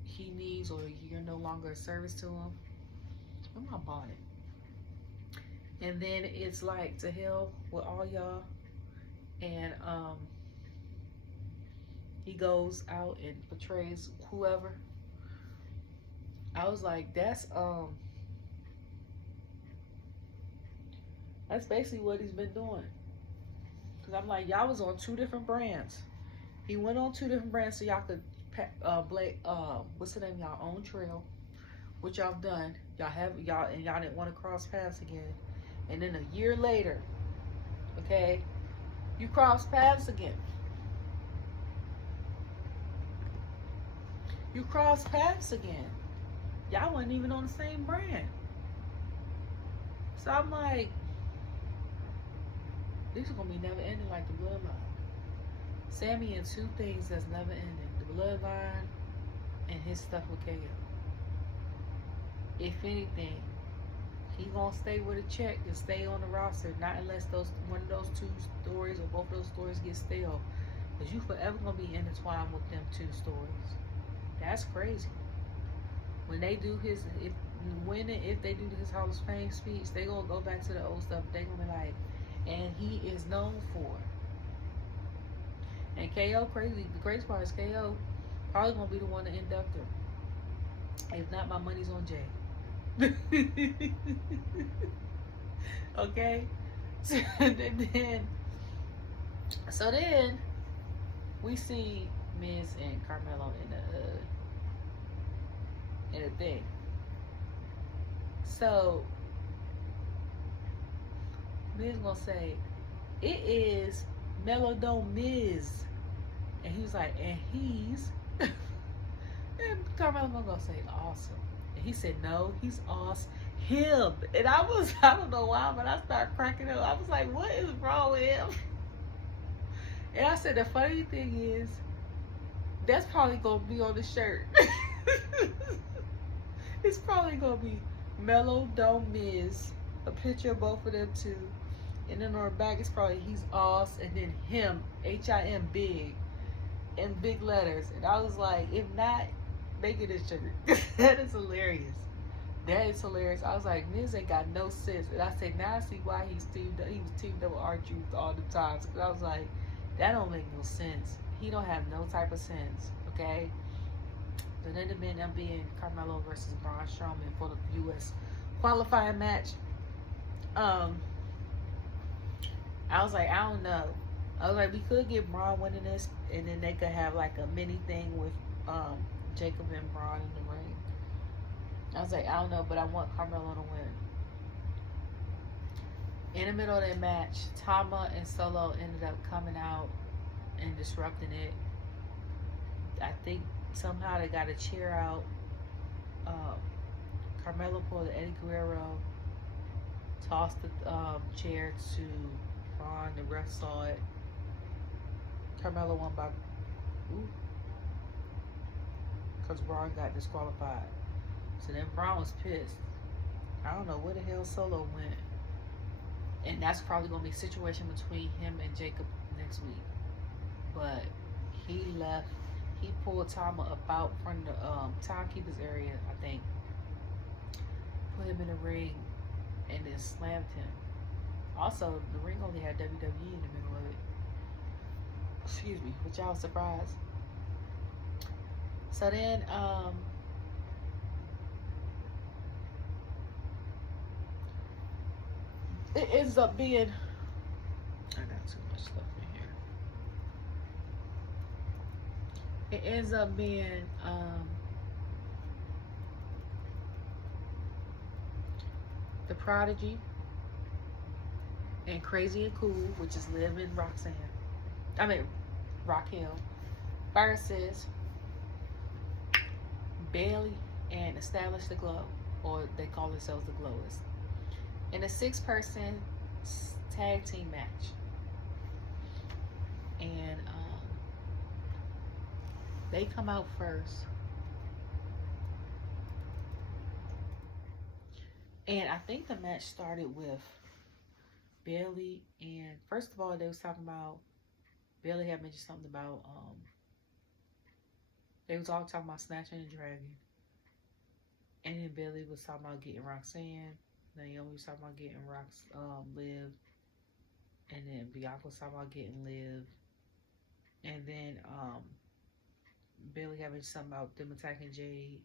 he needs or you're no longer a service to him. I'm not bought it. And then it's like, to hell with all y'all. And he goes out and betrays whoever. I was like, that's basically what he's been doing. Cause I'm like, y'all was on 2 different brands. He went on 2 different brands so y'all could what's the name? Y'all own trail, which y'all done. Y'all didn't want to cross paths again. And then a year later, okay, you cross paths again. You cross paths again. Y'all wasn't even on the same brand. So I'm like, this is gonna be never ending like the bloodline. Sami in 2 things that's never ending: the bloodline and his stuff with KO. If anything, he gonna stay with a check and stay on the roster, not unless one of those 2 stories or both of those stories get stale. Because you forever gonna be intertwined with them 2 stories. That's crazy. When they do if they do his Hall of Fame speech, they gonna go back to the old stuff. They gonna be like, and he is known for. And KO, the crazy part is KO probably gonna be the one to induct him. If not, my money's on Jay. Okay? So then we see Miz and Carmelo in a thing. So Miz gonna say, it is Melodome Miz. And he was like, and he's and Carmelo gonna say, awesome. And he said, no, he's awesome. Him. And I don't know why, but I started cracking up. I was like, what is wrong with him? And I said, the funny thing is, that's probably gonna be on the shirt. It's probably gonna be Melodome Miz, a picture of both of them 2. And then on the back, it's probably he's awesome, and then him, H-I-M, big, in big letters. And I was like, if not, make it a shirt. That is hilarious. That is hilarious. I was like, Miz ain't got no sense. And I said, now I see why he was teamed up with R-Truth all the times. Because I was like, that don't make no sense. He don't have no type of sense, okay? So then it ended up being Carmelo versus Braun Stroman for the U.S. qualifying match. I was like, I don't know. I was like, we could get Braun winning this, and then they could have like a mini thing with Jacob and Braun in the ring. I was like, I don't know, but I want Carmelo to win. In the middle of that match, Tama and Solo ended up coming out and disrupting it. I think somehow they got a chair out. Carmelo pulled Eddie Guerrero, tossed the chair to Braun. The ref saw it. Carmelo won by because Braun got disqualified. So then Braun was pissed. I don't know where the hell Solo went. And that's probably going to be a situation between him and Jacob next week. But he left. He pulled Tama about from the timekeeper's area, I think. Put him in the ring and then slammed him. Also, the ring only had WWE in the middle of it. Excuse me, which I was surprised. So then, it ends up being, I got too much stuff in here. It ends up being The Prodigy and Crazy and Cool, which is Liv and Raquel, versus Bayley and establish the glow, or they call themselves the Glowers, in a 6-person tag team match. And they come out first. And I think the match started with Bayley, and first of all, they was talking about, Bayley had mentioned something about, they was all talking about snatching the dragon. And then Bayley was talking about getting Roxanne. Naomi was talking about getting Liv. And then Bianca was talking about getting Liv. And then Bayley having something about them attacking Jade.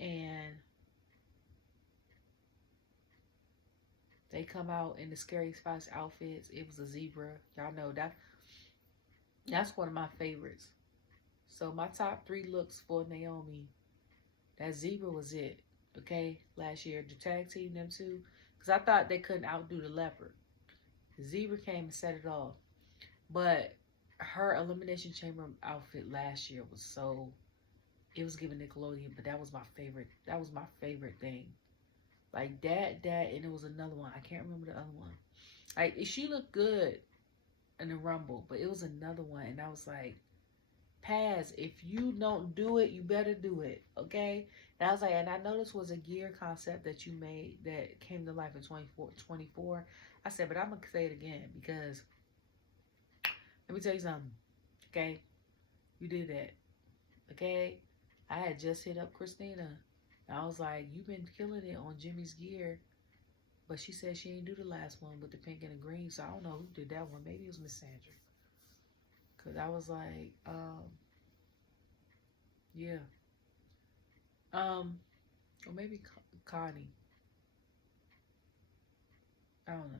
And they come out in the Scary Spice outfits. It was a zebra. Y'all know that's one of my favorites. So my top 3 looks for Naomi, that zebra was it. Okay, last year the tag team, them two, because I thought they couldn't outdo the leopard. The zebra came and set it off. But her Elimination Chamber outfit last year was so, it was giving Nickelodeon, but that was my favorite. That was my favorite thing. Like that, and it was another one. I can't remember the other one. Like, she looked good in the Rumble, but it was another one, and I was like, Paz, if you don't do it, you better do it, okay? And I was like, and I know this was a gear concept that you made that came to life in 24. I said, but I'm going to say it again, because let me tell you something, okay? You did that, okay? I had just hit up Christina. And I was like, you've been killing it on Jimmy's gear. But she said she didn't do the last one with the pink and the green, so I don't know who did that one. Maybe it was Miss Sandra. Because I was like, yeah. Or maybe Connie. I don't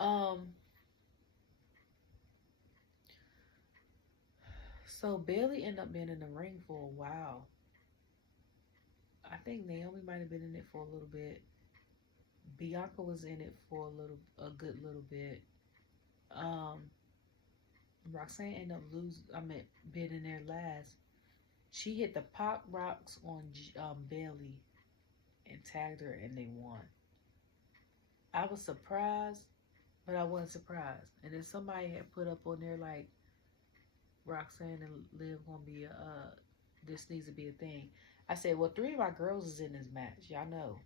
know. So Bayley ended up being in the ring for a while. I think Naomi might have been in it for a little bit. Bianca was in it for a good little bit. Roxanne ended up being in there last. She hit the pop rocks on Bayley and tagged her, and they won. I was surprised, but I wasn't surprised. And then somebody had put up on there like, Roxanne and Liv gonna be this needs to be a thing. I said, well, 3 of my girls is in this match. Y'all know.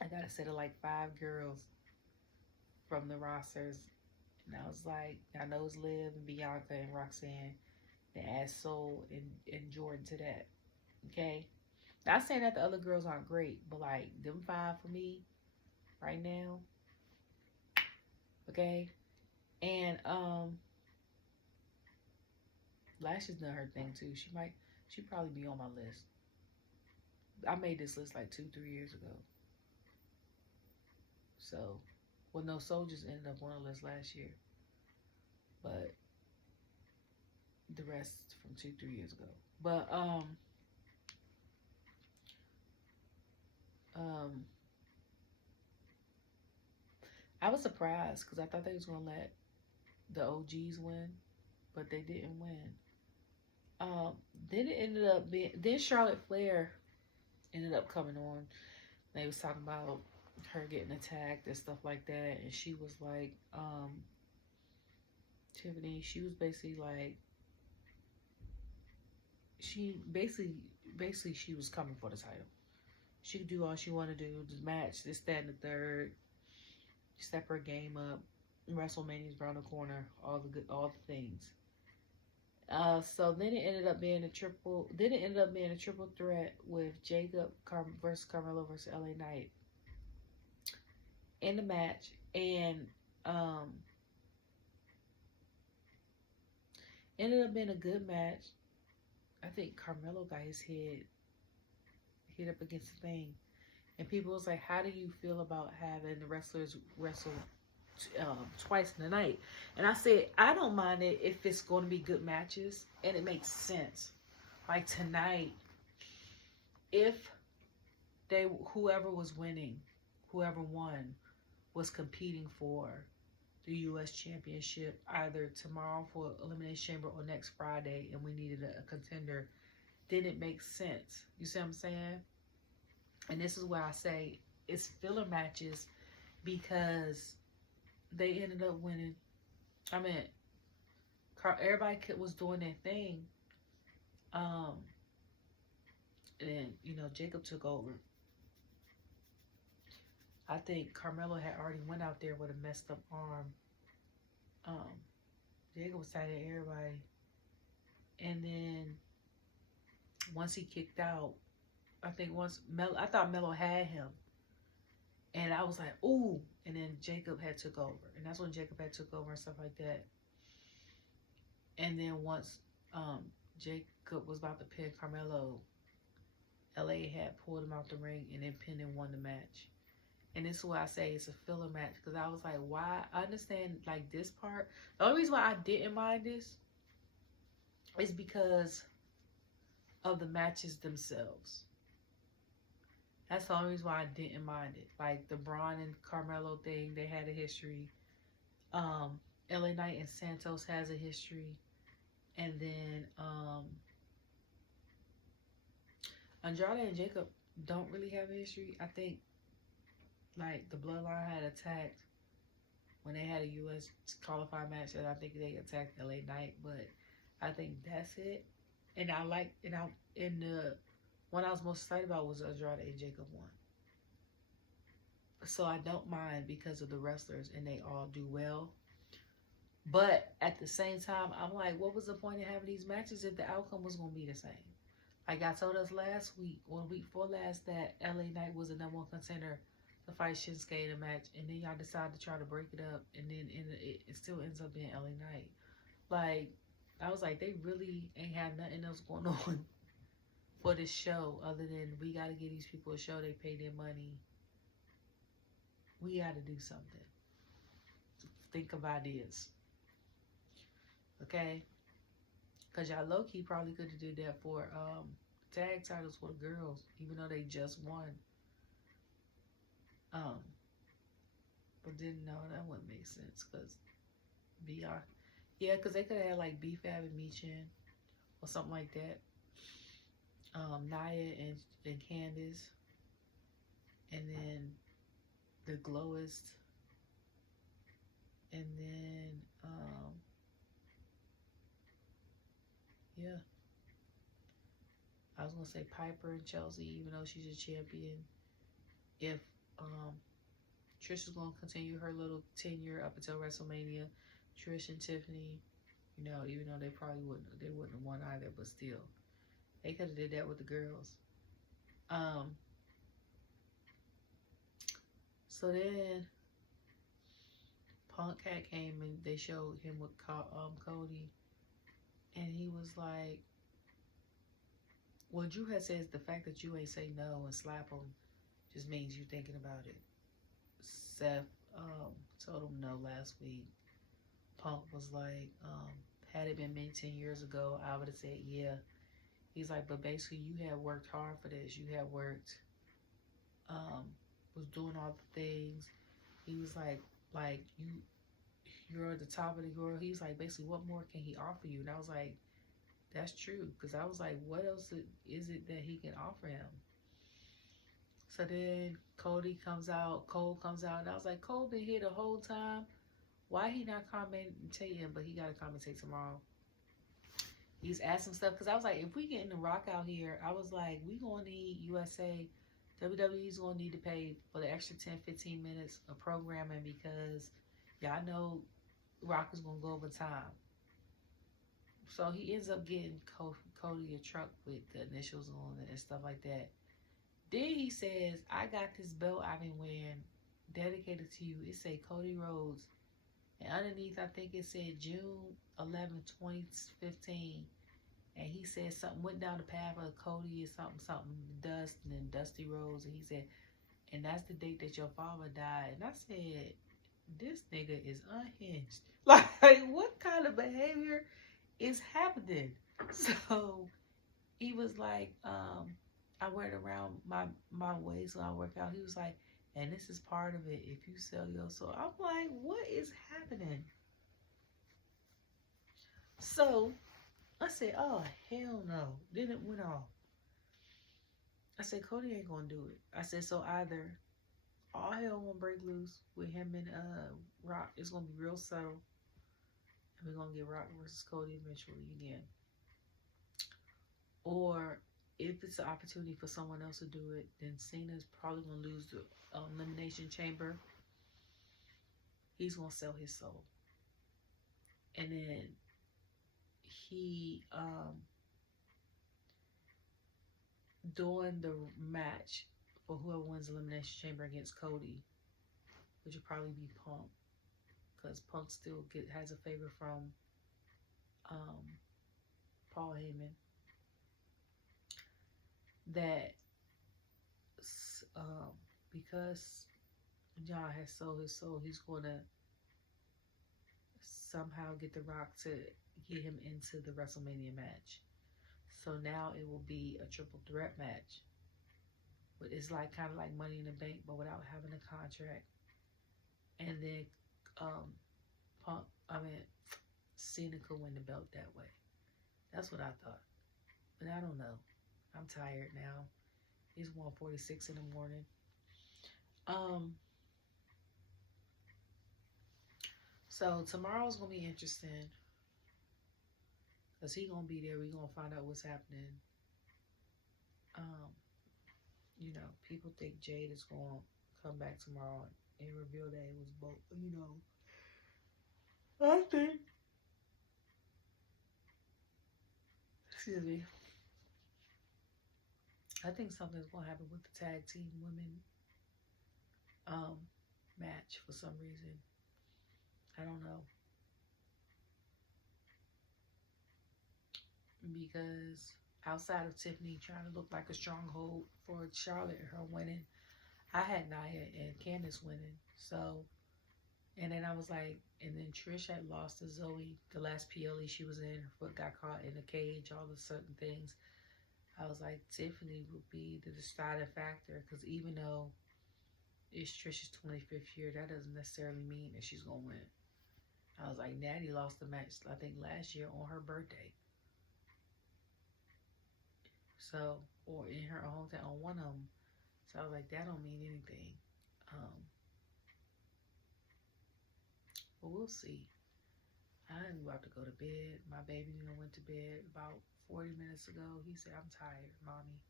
I got a set of like 5 girls from the rosters. And I was like, I know it's Liv and Bianca and Roxanne. Then add Soul and Jordan to that. Okay? Not saying that the other girls aren't great, but like them 5 for me right now. Okay? And Lash has done her thing too. She'd probably be on my list. I made this list like 2-3 years ago. So, well, no, Soldiers ended up on the list last year. But the rest from 2-3 years ago. But I was surprised because I thought they was gonna let the OGs win, but they didn't win. Then it ended up being, then Charlotte Flair ended up coming on. They was talking about her getting attacked and stuff like that, and she was like, Tiffany, she was basically like, she basically she was coming for the title. She could do all she wanted to do, the match, this, that, and the third, step her game up. WrestleMania's around the corner, all the things. So then it ended up being a triple threat with Jacob versus Carmelo versus LA Knight in the match, and ended up being a good match. I think Carmelo got his head hit up against the thing, and people was like, how do you feel about having the wrestlers wrestle twice in the night? And I said, I don't mind it if it's going to be good matches and it makes sense. Like tonight, if whoever won was competing for the U.S. Championship either tomorrow for Elimination Chamber or next Friday, and we needed a contender, then it makes sense. You see what I'm saying? And this is why I say it's filler matches, because they ended up winning. I mean, everybody was doing their thing. And you know, Jacob took over. I think Carmelo had already went out there with a messed up arm. Jacob was tired of everybody. And then once he kicked out, I thought Melo had him. And I was like, ooh. And then Jacob had took over. And that's when Jacob had took over and stuff like that. And then once Jacob was about to pin Carmelo, LA had pulled him out the ring and then pinned and won the match. And this is why I say it's a filler match, because I was like, why? I understand like this part. The only reason why I didn't mind this is because of the matches themselves. That's the only reason why I didn't mind it. Like the Braun and Carmelo thing, they had a history. LA Knight and Santos has a history. And then Andrade and Jacob don't really have a history. I think like the Bloodline had attacked when they had a U.S. qualified match, and I think they attacked LA Knight, but I think that's it. And I like, and the one I was most excited about was Andrade and Jacob won. So I don't mind because of the wrestlers and they all do well. But at the same time, I'm like, what was the point of having these matches if the outcome was going to be the same? Like I told us last week, or the week before last, that LA Knight was the #1 contender to fight Shinsuke in a match, and then y'all decide to try to break it up, and then it still ends up being LA Knight. Like, I was like, they really ain't have nothing else going on for this show other than we got to give these people a show. They pay their money. We got to do something. Think of ideas. Okay? Because y'all low-key probably could have did that for tag titles for the girls, even though they just won. But didn't know that wouldn't make sense because BR. Yeah, because they could have had like B-Fab and Michin or something like that. Nia and Candice. And then the Glowist. And then, yeah. I was going to say Piper and Chelsea, even though she's a champion. If Trish is going to continue her little tenure up until WrestleMania, Trish and Tiffany, you know, even though they probably wouldn't have won either, but still. They could have did that with the girls. So then Punk Cat came and they showed him with Cody. And he was like, well, Drew had says the fact that you ain't say no and slap him just means you thinking about it. Seth told him no last week. Punk was like, had it been me 10 years ago, I would have said yeah. He's like, but basically you had worked hard for this. You had worked, was doing all the things. He was like you're at the top of the world. He's like, basically, what more can he offer you? And I was like, that's true. Because I was like, what else is it that he can offer him? So then Cole comes out, and I was like, Cole been here the whole time. Why he not commentating? But he got to commentate tomorrow. He's asking stuff. Because I was like, if we get in the Rock out here, I was like, we going to need USA. WWE's going to need to pay for the extra 10, 15 minutes of programming because y'all know Rock is going to go over time. So he ends up getting Cody a truck with the initials on it and stuff like that. Then he says, I got this belt I've been wearing dedicated to you. It say Cody Rhodes. And underneath, I think it said June 11, 2015. And he said something went down the path of Cody or something, Dust and then Dusty Rhodes. And he said, and that's the date that your father died. And I said, this nigga is unhinged. Like, what kind of behavior is happening? So he was like, I wear it around my waist when I work out. He was like, and this is part of it if you sell your soul. I'm like, what is happening? So I said, oh, hell no. Then it went off. I said, Cody ain't gonna do it. I said, so either all hell gonna break loose with him and Rock. It's gonna be real subtle. And we're gonna get Rock versus Cody eventually again. Or if it's an opportunity for someone else to do it, then Cena's probably gonna lose the Elimination Chamber. He's gonna sell his soul. And then he during the match for whoever wins the Elimination Chamber against Cody, which would probably be Punk, because Punk still has a favor from Paul Heyman. That because John has sold his soul, he's gonna somehow get The Rock to get him into the WrestleMania match. So now it will be a triple threat match. But it's like kind of like Money in the Bank, but without having a contract. And then Cena could win the belt that way. That's what I thought. But I don't know. I'm tired now. It's 1:46 in the morning. So tomorrow's gonna be interesting. Cause he gonna be there. We gonna find out what's happening. You know, people think Jade is gonna come back tomorrow and reveal that it was both. You know, I think. Excuse me. I think something's gonna happen with the tag team women match for some reason. I don't know. Because outside of Tiffany trying to look like a stronghold for Charlotte and her winning, I had Nia and Candice winning. So, and then I was like, and then Trish had lost to Zoe the last PLE she was in. Her foot got caught in a cage, all the certain things. I was like, Tiffany would be the deciding factor, because even though it's Trish's 25th year, that doesn't necessarily mean that she's going to win. I was like, Natty lost the match, I think, last year on her birthday. So, or in her hometown, on one of them. So I was like, that don't mean anything. But we'll see. I'm about to go to bed. My baby went to bed about 40 minutes ago. He said, I'm tired, Mommy.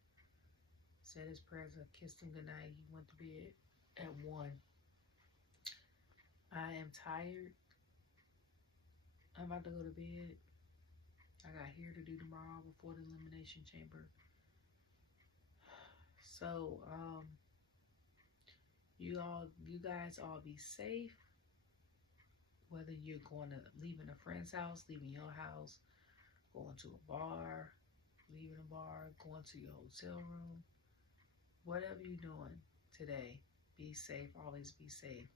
Said his prayers, I kissed him goodnight. He went to bed at 1. I am tired. I'm about to go to bed. I got hair to do tomorrow before the Elimination Chamber. So, you guys all be safe. Whether you're leaving a friend's house, leaving your house, going to a bar, leaving a bar, going to your hotel room, whatever you're doing today, be safe. Always be safe.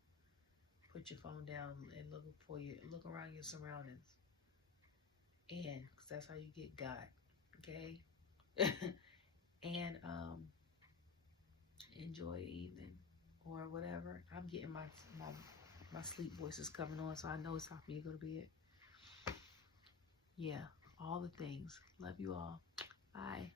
Put your phone down and look around your surroundings. And, because that's how you get got. Okay? And enjoy the evening or whatever. I'm getting my sleep voices coming on, so I know it's time for me to go to bed. Yeah, all the things. Love you all. Bye.